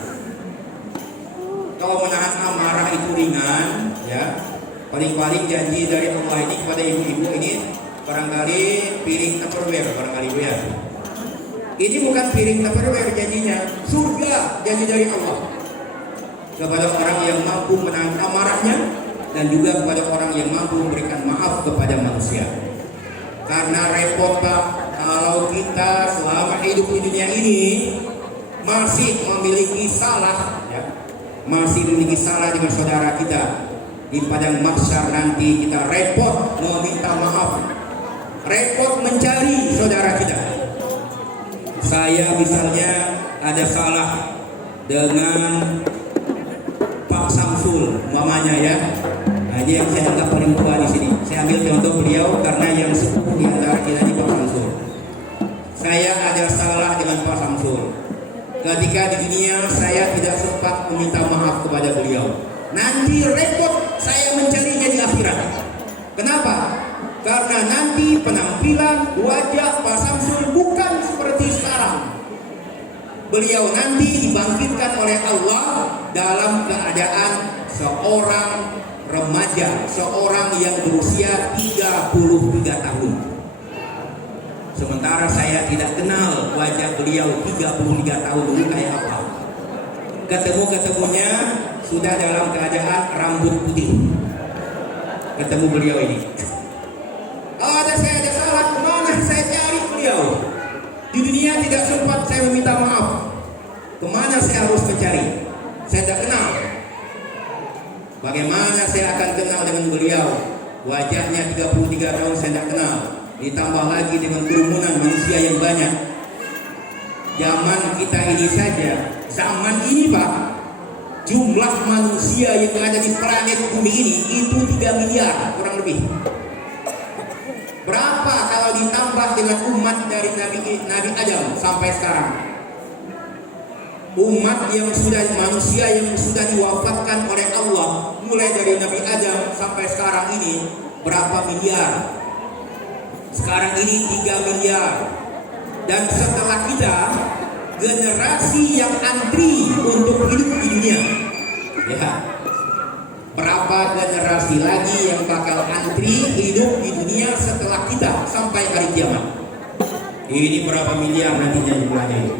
Kalau menahan amarah itu ringan, ya. Paling-paling janji dari Allah ini kepada ibu-ibu ini barangkali piring Tupperware barangkali ibu ya. Ini bukan piring Tupperware janjinya, surga janji dari Allah. Kepada orang yang mampu menahan amarahnya dan juga kepada orang yang mampu memberikan maaf kepada manusia. Karena repot Pak, kalau kita selama hidup di dunia ini masih memiliki salah, ya, masih memiliki salah dengan saudara kita, di padang mahsyar nanti kita repot meminta maaf, repot mencari saudara kita. Saya misalnya ada salah dengan Pak Samsul, mamanya ya. Nah, ini yang saya anggap paling tua di sini. Saya ambil contoh beliau karena yang sepupu di antara kita ini Pak Samsul. Saya ada salah dengan Pak Samsul. Ketika di dunia saya tidak sempat meminta maaf kepada beliau. Nanti repot saya mencarinya di akhirat. Kenapa? Karena nanti penampilan wajah Pak Samsul bukan seperti sekarang. Beliau nanti dibangkitkan oleh Allah dalam keadaan seorang remaja, seorang yang berusia 33 tahun. Sementara saya tidak kenal wajah beliau 33 tahun dulu kayak apa. Ketemunya sudah dalam keadaan rambut putih. Ketemu beliau ini. Saya ada salah, kemana saya cari beliau? Di dunia tidak sempat saya meminta maaf. Kemana saya harus mencari? Saya tidak kenal. Bagaimana saya akan kenal dengan beliau? Wajahnya 33 tahun saya tidak kenal. Ditambah lagi dengan kerumunan manusia yang banyak. Zaman kita ini saja, zaman ini Pak, jumlah manusia yang ada di planet bumi ini itu 3 miliar kurang lebih. Berapa kalau ditambah dengan umat dari Nabi Adam sampai sekarang? Umat yang sudah, manusia yang sudah diwafatkan oleh Allah mulai dari Nabi Adam sampai sekarang ini berapa miliar? Sekarang ini 3 miliar. Dan setelah kita, generasi yang antri untuk hidup di dunia, ya, berapa generasi lagi yang bakal antri hidup di dunia setelah kita sampai hari kiamat? Ini berapa miliar nantinya jumlahnya itu.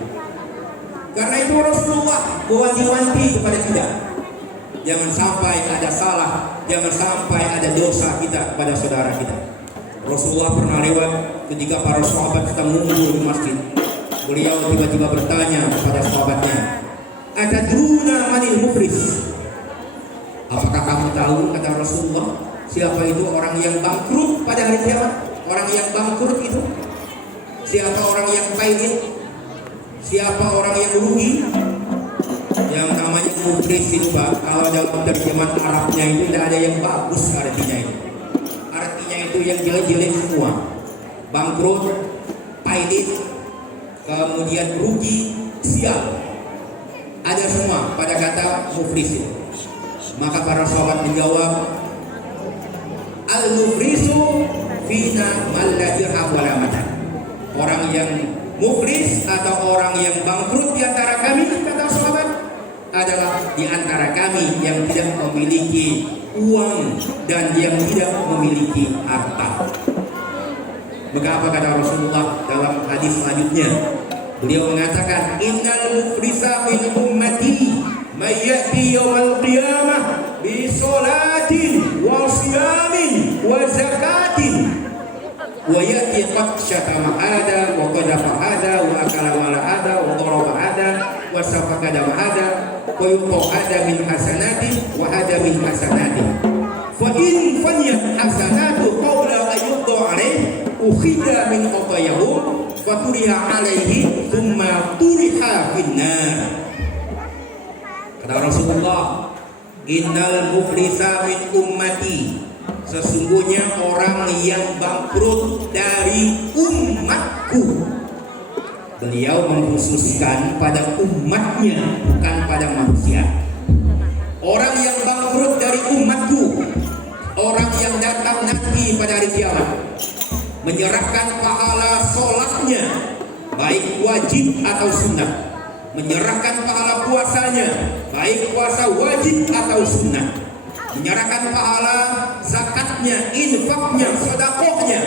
Karena itu Rasulullah mewanti-wanti kepada kita, jangan sampai ada salah, jangan sampai ada dosa kita kepada saudara kita. Rasulullah pernah lewat ketika para sahabat sedang mengumpul di masjid. Beliau tiba-tiba bertanya kepada sahabatnya, "Atadruna manil muflis?" Apakah kamu tahu, kata Rasulullah, siapa itu orang yang bangkrut pada hari kiamat? Orang yang bangkrut itu siapa? Orang yang pailit? Siapa orang yang rugi? Yang namanya muflis itu Pak, kalau dalam terjemahan Arabnya itu tidak ada yang bagus artinya itu. Artinya itu yang jelek-jelek semua. Bangkrut, pailit, kemudian rugi, sial. Ada semua pada kata muflis. Maka para sahabat menjawab, al-muflisu fina man la dirham wala mata. Orang yang muflis atau orang yang bangkrut di antara kami, kata sahabat, adalah di antara kami yang tidak memiliki uang dan yang tidak memiliki harta. Maka apa kata Rasulullah dalam hadis selanjutnya? Beliau mengatakan, innal muflisa min ummati may ya'ti yawmal qiyamah bi salatin wa siyamin wa zakatin wa ya'ti qad syatama hada wa qadafa hada wa akala mala hada wa daraba hada wa safaka dama hada wa yuqa hada min hasanati wa hada min hasanati fa in faniyat hasanatu qawla ayyudha alaih ukhida min qatayahum faturiha alaihi thumma turiha finnar. Kata Rasulullah, innal muflisa min ummati, sesungguhnya orang yang bangkrut dari umatku. Beliau mengkhususkan pada umatnya, bukan pada manusia. Orang yang bangkrut dari umatku, orang yang datang nanti pada hari kiamat, menyerahkan pahala sholatnya, baik wajib atau sunnah, menyerahkan pahala puasanya, baik puasa wajib atau sunnah, menyerahkan pahala zakatnya, infaknya, sedekahnya.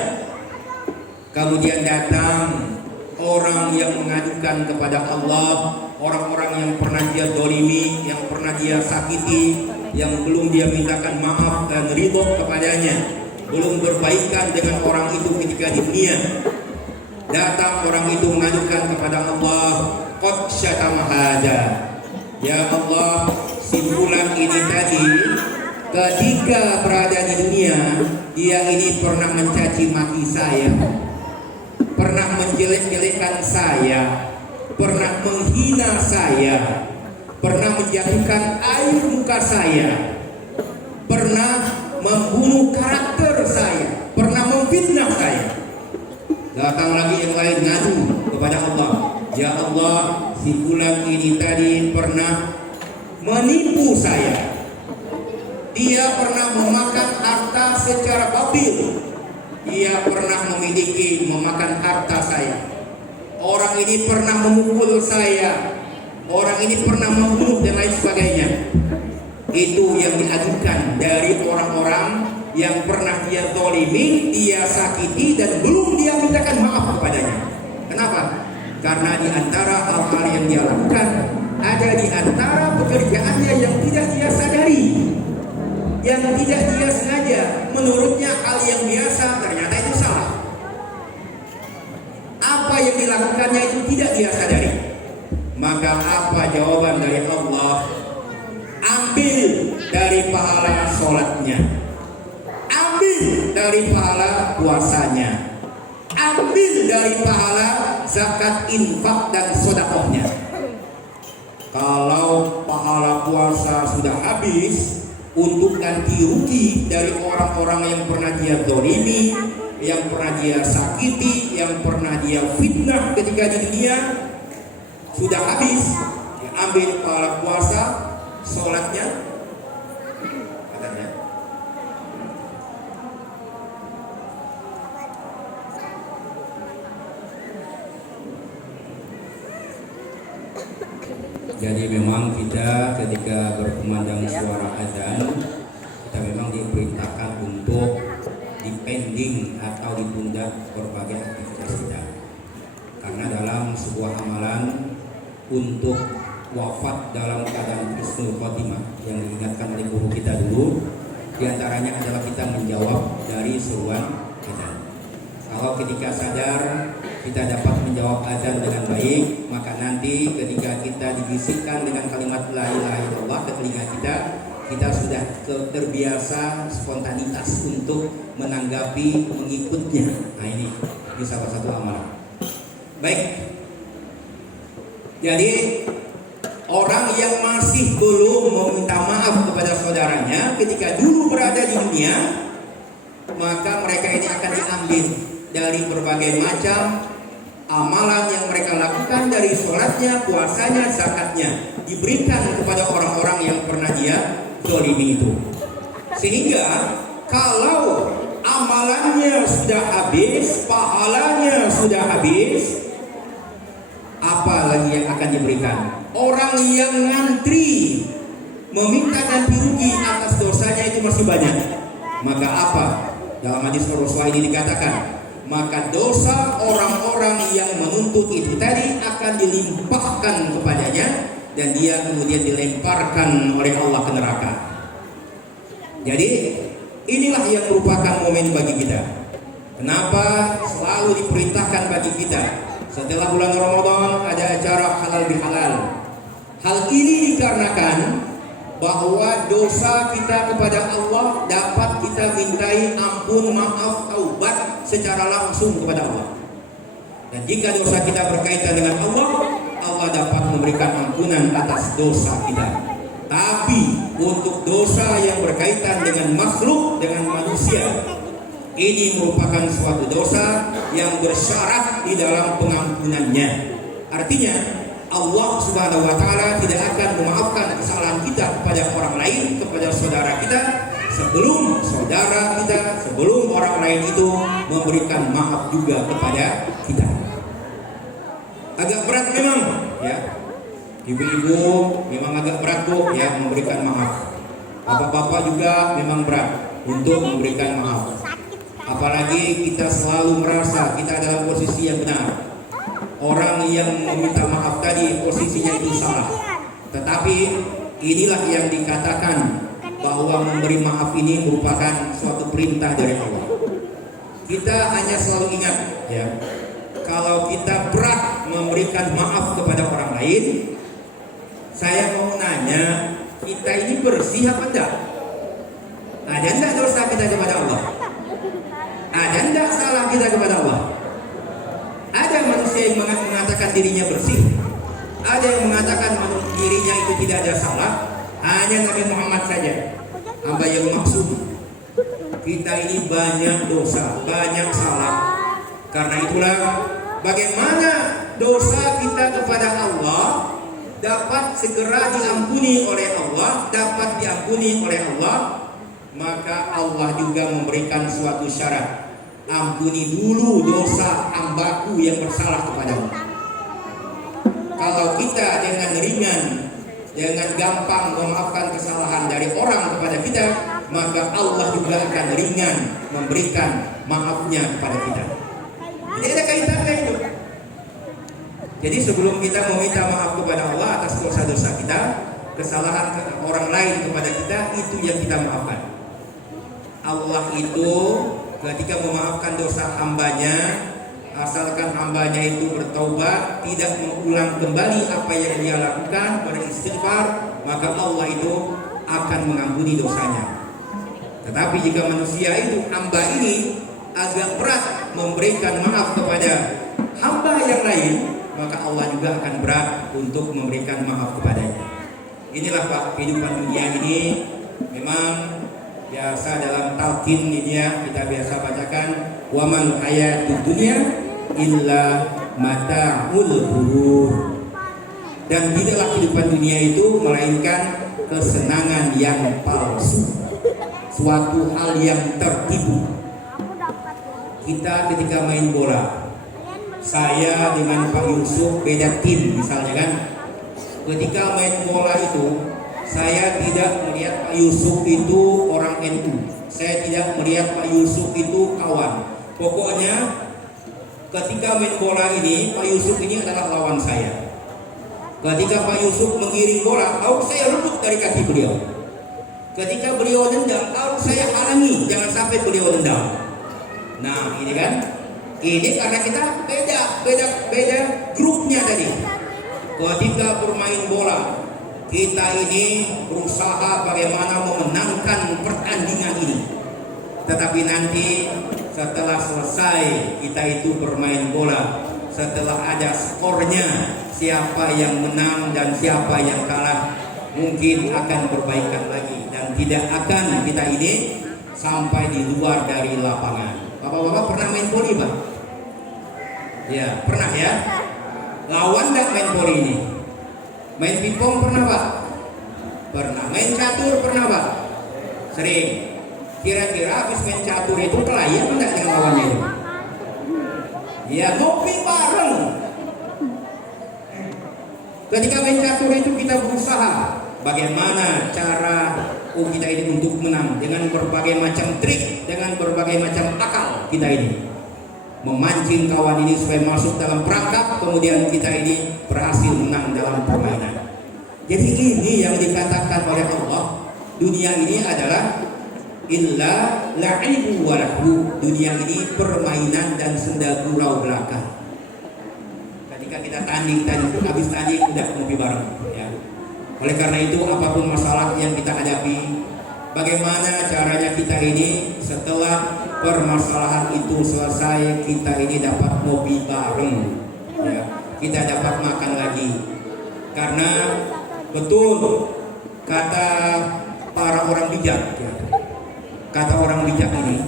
Kemudian datang orang yang mengadukan kepada Allah, orang-orang yang pernah dia dolimi, yang pernah dia sakiti, yang belum dia mintakan maaf dan ridho kepadanya, belum berbaikan dengan orang itu ketika di dunia. Datang orang itu mengadukan kepada Allah, qad syatama hada, ya Allah, si fulan ini tadi ketika berada di dunia, dia ini pernah mencaci maki saya, pernah menjelek-jelekan saya, pernah menghina saya, pernah menjatuhkan air muka saya, pernah membunuh karakter saya, pernah memfitnah saya. Datang lagi yang lain ngadu kepada Allah, ya Allah, si fulan ini tadi pernah menipu saya, dia pernah memakan harta secara batil, dia pernah memakan harta saya, orang ini pernah memukul saya, orang ini pernah membunuh dan lain sebagainya. Itu yang diajukan dari orang-orang yang pernah dia zalimi, dia sakiti, dan belum dia mintakan maaf kepadanya. Kenapa? Karena di antara hal-hal yang dia lakukan, ada di antara pekerjaannya yang tidak dia sadari, yang tidak dia sengaja. Menurutnya hal yang biasa, ternyata itu salah. Apa yang dilakukannya itu tidak dia sadari. Maka apa jawaban dari Allah? Ambil dari pahala sholatnya, ambil dari pahala puasanya, ambil dari pahala zakat, infak, dan sedekahnya. Kalau pahala puasa sudah habis, untuk ganti rugi dari orang-orang yang pernah dia zalimi, yang pernah dia sakiti, yang pernah dia fitnah ketika di dunia, sudah habis. Diambil pahala puasa, sholatnya, katanya. Jadi memang kita ketika berkumandang suara azan, kita memang diperintahkan untuk dipending atau ditunda berbagai aktivitas kita. Karena dalam sebuah amalan untuk wafat dalam keadaan husnul khotimah yang diingatkan oleh guru kita dulu, diantaranya adalah kita menjawab dari seruan azan. Kalau ketika sadar kita dapat menjawab azan dengan baik, maka nanti ketika kita dibisikkan dengan kalimat la ilaha illallah ke telinga kita sudah terbiasa spontanitas untuk menanggapi, mengikutnya. Nah, ini salah satu amalan. Baik. Jadi orang yang masih belum meminta maaf kepada saudaranya ketika dulu berada di dunia, maka mereka ini akan diambil dari berbagai macam amalan yang mereka lakukan dari sholatnya, puasanya, zakatnya diberikan kepada orang-orang yang pernah dia zalimi itu. Sehingga kalau amalannya sudah habis, pahalanya sudah habis, apa lagi yang akan diberikan? Orang yang ngantri meminta ganti rugi atas dosanya itu masih banyak. Maka apa? Dalam hadis Rasulullah ini dikatakan, maka dosa orang-orang yang menuntut itu tadi akan dilimpahkan kepadanya dan dia kemudian dilemparkan oleh Allah ke neraka. Jadi inilah yang merupakan momen bagi kita. Kenapa selalu diperintahkan bagi kita setelah bulan Ramadan ada acara halal bihalal. Hal ini dikarenakan bahwa dosa kita kepada Allah dapat kita mintai ampun, maaf, taubat secara langsung kepada Allah. Dan jika dosa kita berkaitan dengan Allah, Allah dapat memberikan ampunan atas dosa kita. Tapi untuk dosa yang berkaitan dengan makhluk, dengan manusia, ini merupakan suatu dosa yang bersyarat di dalam pengampunannya. Artinya Allah Subhanahu wa taala tidak akan memaafkan kesalahan kita kepada orang lain, kepada saudara kita sebelum saudara kita, sebelum orang lain itu memberikan maaf juga kepada kita. Agak berat memang ya. Ibu-ibu memang agak berat Bu ya memberikan maaf. Bapak-bapak juga memang berat untuk memberikan maaf. Apalagi kita selalu merasa kita dalam posisi yang benar. Orang yang meminta maaf tadi posisinya itu salah. Tetapi inilah yang dikatakan bahwa memberi maaf ini merupakan suatu perintah dari Allah. Kita hanya selalu ingat ya, kalau kita berat memberikan maaf kepada orang lain, saya mau nanya, kita ini bersih apa enggak? Ada enggak dosa kita kepada Allah? Ada enggak salah kita kepada Allah? Ada manusia yang mengatakan dirinya bersih, ada yang mengatakan dirinya itu tidak ada salah. Hanya Nabi Muhammad saja hamba yang maksum. Kita ini banyak dosa, banyak salah. Karena itulah bagaimana dosa kita kepada Allah dapat segera diampuni oleh Allah, dapat diampuni oleh Allah, maka Allah juga memberikan suatu syarat. Ampuni dulu dosa hambaku yang bersalah kepadamu. Kalau kita dengan ringan, dengan gampang memaafkan kesalahan dari orang kepada kita, maka Allah juga akan ringan memberikan maafnya kepada kita. Jadi ada kaitannya itu. Jadi sebelum kita meminta maaf kepada Allah atas dosa-dosa kita, kesalahan orang lain kepada kita, itu yang kita maafkan. Allah itu ketika memaafkan dosa hambanya, asalkan hambanya itu bertaubat, tidak mengulang kembali apa yang dia lakukan, beristighfar, maka Allah itu akan mengampuni dosanya. Tetapi jika manusia itu, hamba ini agak berat memberikan maaf kepada hamba yang lain, maka Allah juga akan berat untuk memberikan maaf kepadanya. Inilah Pak, kehidupan dunia ini memang biasa dalam talqin ini ya, kita biasa bacakan wa mal hayatud dunya illa mata'ul ghurur. Dan tidaklah kehidupan dunia itu melainkan kesenangan yang palsu, suatu hal yang tertipu. Kita ketika main bola, saya dengan Pak Yusuf beda tim misalnya kan. Ketika main bola itu, saya tidak melihat Pak Yusuf itu orang NU. Saya tidak melihat Pak Yusuf itu kawan. Pokoknya ketika main bola ini, Pak Yusuf ini adalah lawan saya. Ketika Pak Yusuf mengiring bola, harus saya rebut dari kaki beliau. Ketika beliau nendang, harus saya halangi, jangan sampai beliau nendang. Nah ini kan, ini karena kita beda grupnya tadi. Ketika bermain bola, kita ini berusaha bagaimana memenangkan pertandingan ini. Tetapi nanti setelah selesai kita itu bermain bola, setelah ada skornya, siapa yang menang dan siapa yang kalah, mungkin akan perbaikan lagi. Dan tidak akan kita ini sampai di luar dari lapangan. Bapak-bapak pernah main voli, Pak? Ya, pernah ya? Lawan nggak main poli ini? Main pingpong pernah Pak? Pernah. Main catur pernah Pak? Sering. Kira-kira habis main catur itu kelayan enggak dengan lawannya itu? Ya ngopi bareng. Ketika main catur itu kita berusaha bagaimana cara kita ini untuk menang dengan berbagai macam trik, dengan berbagai macam akal kita ini memancing kawan ini supaya masuk dalam perangkap, kemudian kita ini berhasil menang dalam permainan. Jadi ini yang dikatakan oleh Allah, dunia ini adalah illa la'ibu wa lahu. Dunia ini permainan dan senda gurau belaka. Ketika kita tanding habis tanding udah ngopi bareng ya. Oleh karena itu apapun masalah yang kita hadapi, bagaimana caranya kita ini setelah permasalahan itu selesai, kita ini dapat ngopi bareng ya. Kita dapat makan lagi. Karena betul kata para orang bijak ya. Kata orang bijak ini,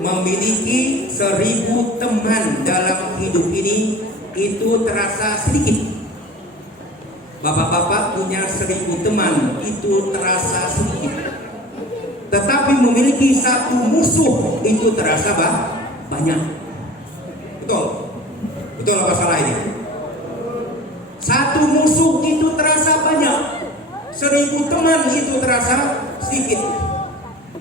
memiliki 1000 teman dalam hidup ini itu terasa sedikit. Bapak-bapak punya 1000 teman itu terasa sedikit. Tetapi memiliki satu musuh itu terasa banyak. Betul? Betul apa salah ini? Satu musuh itu terasa banyak. 1000 teman itu terasa sedikit.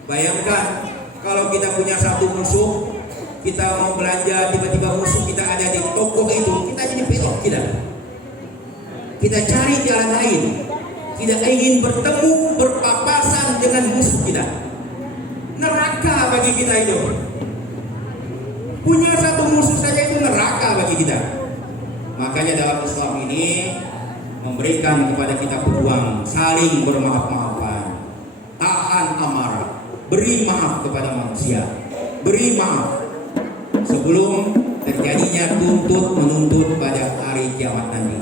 Bayangkan kalau kita punya satu musuh, kita mau belanja, tiba-tiba musuh kita ada di toko itu, kita jadi belok kita cari jalan lain, tidak ingin bertemu berpapasan dengan musuh kita. Neraka bagi kita itu. Punya satu musuh saja itu neraka bagi kita. Makanya dalam Islam ini memberikan kepada kita peluang saling bermaaf-maafan, tahan amarah, beri maaf kepada manusia, beri maaf sebelum terjadinya tuntut menuntut pada hari kiamat nanti.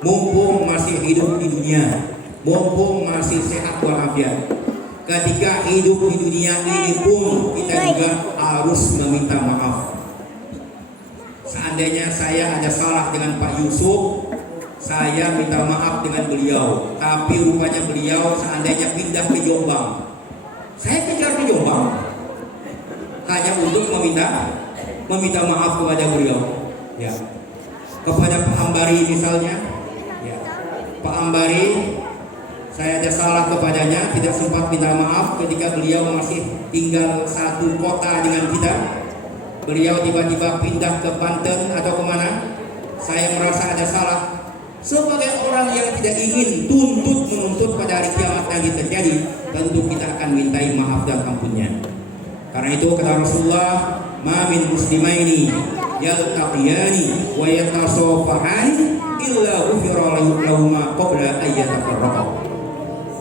Mumpung masih hidup di dunia, mumpung masih sehat walafiat, ketika hidup di dunia ini pun kita juga harus meminta maaf. Seandainya saya ada salah dengan Pak Yusuf, saya minta maaf dengan beliau. Tapi rupanya beliau seandainya pindah ke Jombang, saya kejar ke Jombang hanya untuk meminta maaf kepada beliau. Ya, kepada Pak Ambari misalnya. Ya, Pak Ambari, saya ada salah kepadanya, tidak sempat minta maaf ketika beliau masih tinggal satu kota dengan kita. Beliau tiba-tiba pindah ke Banten atau kemana. Saya merasa ada salah. Sebagai orang yang tidak ingin menuntut pada hari kiamat nanti terjadi, tentu kita akan mintai maaf dan ampunnya. Karena itu kata Rasulullah, ma min muslimaini yaltaqiyani wa yatasafahani illa ghufira lahuma qabla an yatafarraqa.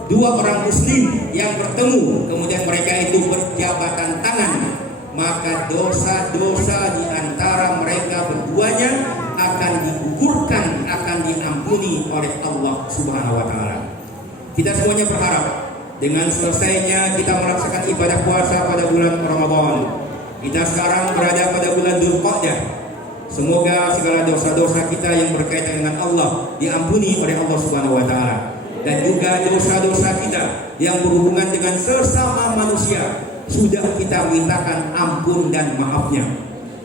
Dua orang muslim yang bertemu kemudian mereka itu berjabatan tangan, maka dosa-dosa di antara mereka berduanya akan digugurkan, akan diampuni oleh Allah Subhanahu wa taala. Kita semuanya berharap dengan selesainya kita melaksanakan ibadah puasa pada bulan Ramadan. Kita sekarang berada pada bulan Dzulqa'dah. Semoga segala dosa-dosa kita yang berkaitan dengan Allah diampuni oleh Allah Subhanahu wa taala, dan juga dosa-dosa kita yang berhubungan dengan sesama manusia sudah kita mintakan ampun dan maafnya.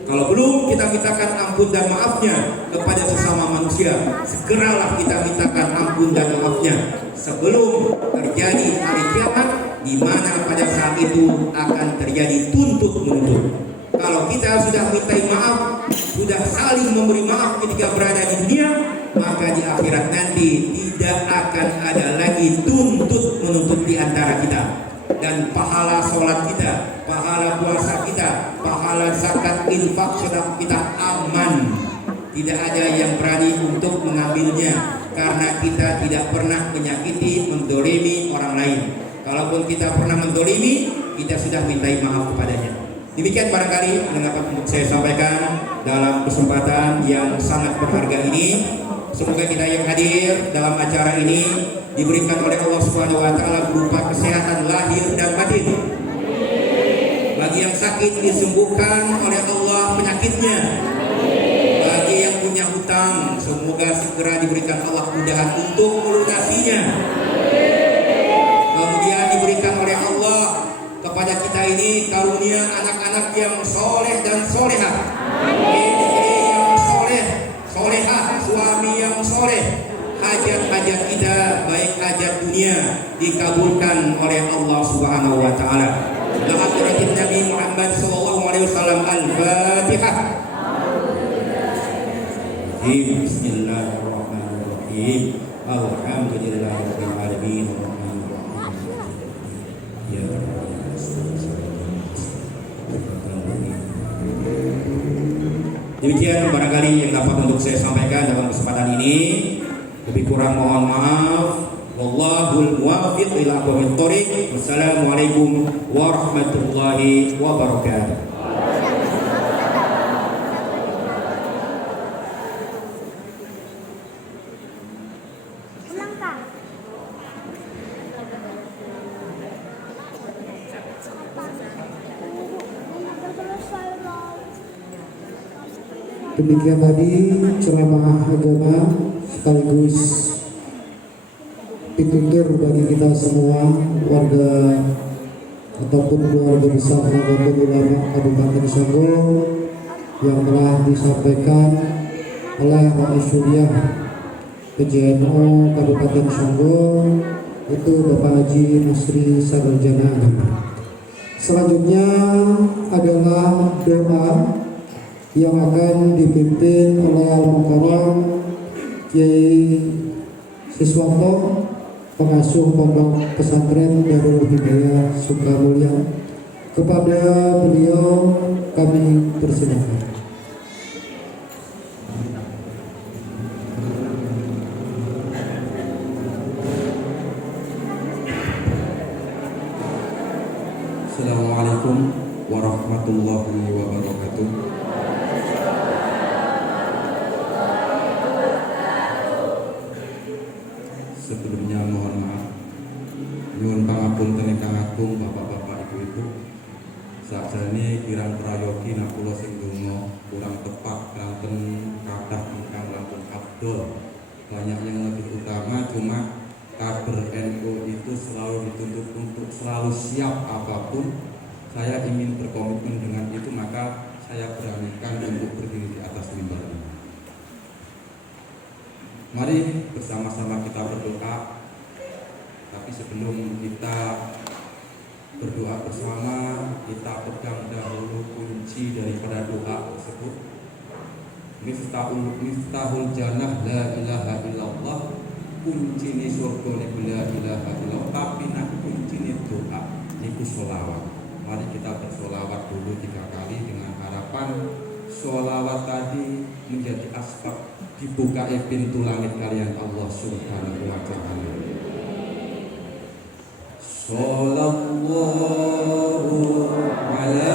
Kalau belum kita mintakan ampun dan maafnya kepada sesama manusia, segeralah kita mintakan ampun dan maafnya sebelum terjadi hari kiamat, di mana pada saat itu akan terjadi tuntut menuntut. Kalau kita sudah minta maaf, sudah saling memberi maaf ketika berada di dunia, maka di akhirat nanti tidak akan ada lagi tuntut menuntut di antara kita. Dan pahala sholat kita, pahala puasa kita, pahala zakat, infak, sedekah kita aman. Tidak ada yang berani untuk mengambilnya, karena kita tidak pernah menyakiti, mendolimi orang lain. Kalaupun kita pernah mendolimi, kita sudah minta maaf kepadanya. Demikian barangkali yang dapat saya sampaikan dalam kesempatan yang sangat berharga ini. Semoga kita yang hadir dalam acara ini diberikan oleh Allah Subhanahu wa taala berupa kesehatan lahir dan batin. Bagi yang sakit disembuhkan oleh Allah penyakitnya. Bagi yang punya punya hutang, semoga segera diberikan Allah kemudahan untuk melunasinya. Kemudian diberikan oleh Allah kepada kita ini karunia anak-anak yang soleh dan solehah, istri yang soleh, solehah, suami yang soleh. Hajat-hajat kita, baik hajat dunia, dikabulkan oleh Allah Subhanahu wa Ta'ala. Lahadiratin Nabi Muhammad sallallahu alaihi wasallam. Al-Fatihah. Bismillahirrahmanirrahim. Alhamdulillahirabbil alamin. Ya demikian barangkali yang dapat untuk saya sampaikan dalam kesempatan ini. Lebih kurang mohon maaf. Wallahul muwaffiq ila aqwamit thoriq. Wassalamualaikum warahmatullahi wabarakatuh. Demikian tadi ceramah agama sekaligus pitutur bagi kita semua warga ataupun keluarga besar Nahdlatul Ulama Kabupaten Sanggau yang telah disampaikan oleh Raisuliah PJNO Kabupaten Sanggau, itu Bapak Haji Nasri Sarjana Agama. Selanjutnya adalah doa yang akan dipimpin oleh Al-Mukarram Kiai Siswanto, pengasuh Pondok Pesantren Darul Hidayah Sukamulya. Kepada beliau kami persilakan. Assalamualaikum warahmatullahi wabarakatuh. Sebelumnya mohon maaf, nyuwun pangapunten ingkang agung bapak-bapak ibu-ibu. Sakjane kirang prayogi nakula sing donga kurang tepat kanten kathah ingkang langkung abdol. Banyak yang lebih utama, cuma kader NU itu selalu dituntut untuk selalu siap apapun. Saya ingin berkomitmen dengan itu, maka saya beranikan untuk berdiri di atas mimbar ini. Mari bersama-sama kita berdoa. Tapi sebelum kita berdoa bersama, kita pegang dahulu kunci daripada doa tersebut. Miftahul jannah la ilaha illallah. Kunci ni surga ni la ilaha illallah. Tapi nak kunci ni doa, niku sholawat. Mari kita bersolawat dulu 3 kali dengan harapan sholawat tadi menjadi asbab dibuka pintu langit kalian Allah Subhanahu wa Ta'ala. Shallallahu ala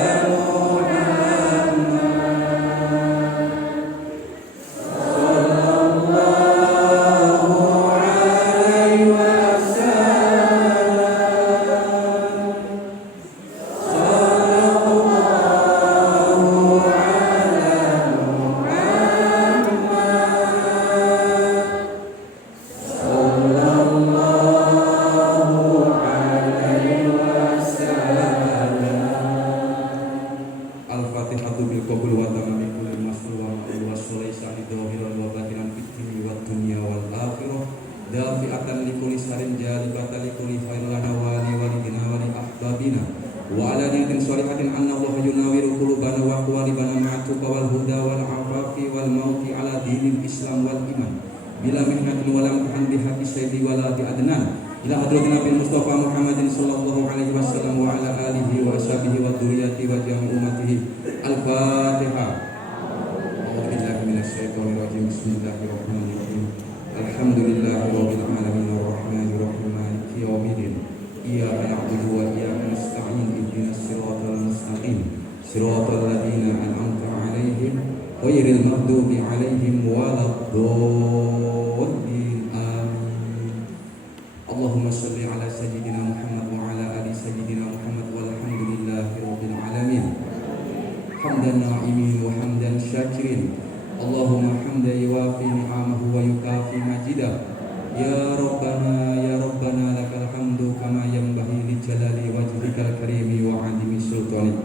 Allahumma hamda yuwafi ni'amahu wa yukafi majidah. Ya Rabbana lakal hamdu kama yanbaghi li jalali wajhikal karimi wa 'azimi sultanik.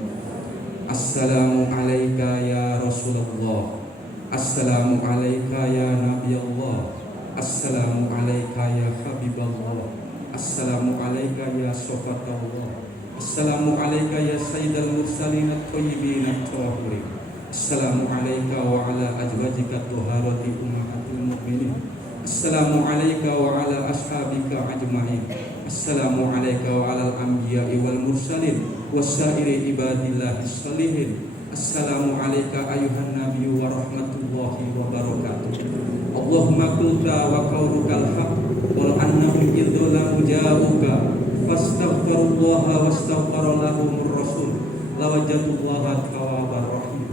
Assalamu alayka ya Rasulullah. Assalamu alayka ya Nabi Allah. Assalamu alayka ya Habiballah. Assalamu alayka ya Sofatallah. Assalamu alayka ya Sayyidal Mursalin at-Tayyibin at-Tahirin. Assalamu alayka wa ala azwajika at-taharati ummahatil mu'minin. Assalamu alayka wa ala ashabika ajma'in. Assalamu alayka wa ala al-anbiya'i wal mursalin wassairi ibadillahi salihin. Assalamu alayka ayuhan nabiyyu wa rahmatullahi wa barakatuh. Allahumma qulta wa qawlukal haq wal annahum idzalam ja'uka fastaghfirullaha wastaghfara lahumur rasul lawajatullaha tawwabar rahim.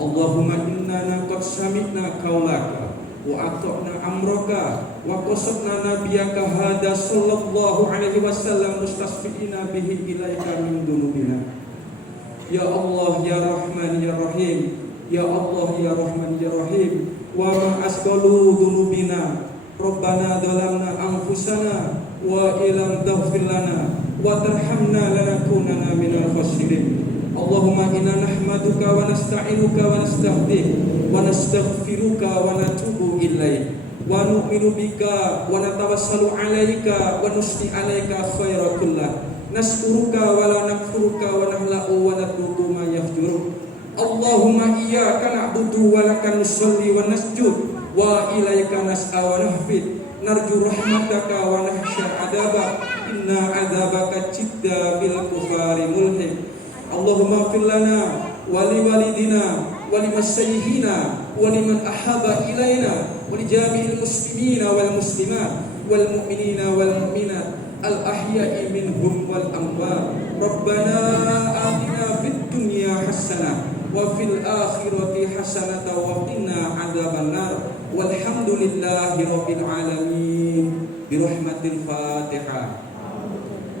Allahumma inna qad sami'na qaulaka wa ata'na amraka wa qasadna nabiyaka hada sallallahu alaihi wasallam mustasfiina bihi ilaika min dunubina. Ya Allah ya Rahman ya Rahim. Ya Allah ya Rahman ya Rahim. Wa ma asqalu dunubina Rabbana dhalamna anfusana wa ilam taghfir lana wa tarhamna lanakunanna minal khasirin. Allahumma inna nahmaduka wa nasta'inuka wa nastaghfiruka wa nastaghfiruka wa natubu ilaik wa nu'minu bika wa natawassalu 'alaika wa nusni 'alaika khaira kullah naskuruka wa la nakfuruka wa nahla'u wa natruku ma yafjuruk. Allahumma iyyaka na'budu wa laka nusalli wa nasjud wa ilaika nas'a wa nahfid narju rahmataka wa nakhsha 'adzabak inna 'adzabaka jidda bil kufari mulhik. Allahumma fir lana wa li walidina wa li masyayihina wa liman ahabba ilaina wa li jami'il muslimina wal muslimat wal mu'minina wal mu'minat al ahya'i minhum wal amwat. Rabbana atina fid dunya hasanah wa fil akhirati hasanah wa qina adzabannar. Walhamdulillahi rabbil alamin. Bi rahmatil Fatihah.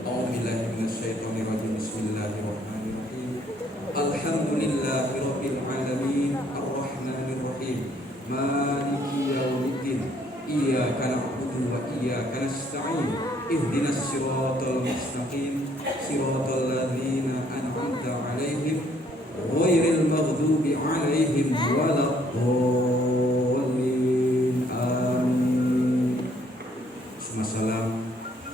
A'udzu billahi minasyaitonir rajim. Bismillahirrahmanirrahim. Alhamdulillahi rabbil alamin arrahmanir rahim maliki yaumiddin iyyaka na'budu wa iyyaka nasta'in ihdinas siratal mustaqim siratal ladzina an'amta 'alaihim ghairil maghdubi 'alaihim waladdallin amin.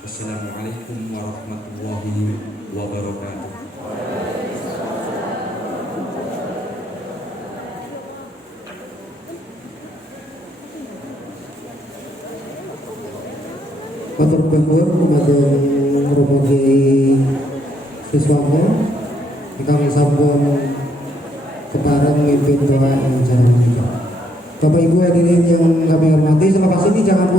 Wassalamualaikum warahmatullahi wabarakatuh. Matur nuwun dumateng Romo Kiai Siswanto ingkang sampun kepareng mimpin doa acara menika. Bapak Ibu hadirin yang kami hormati, selepas ini jangan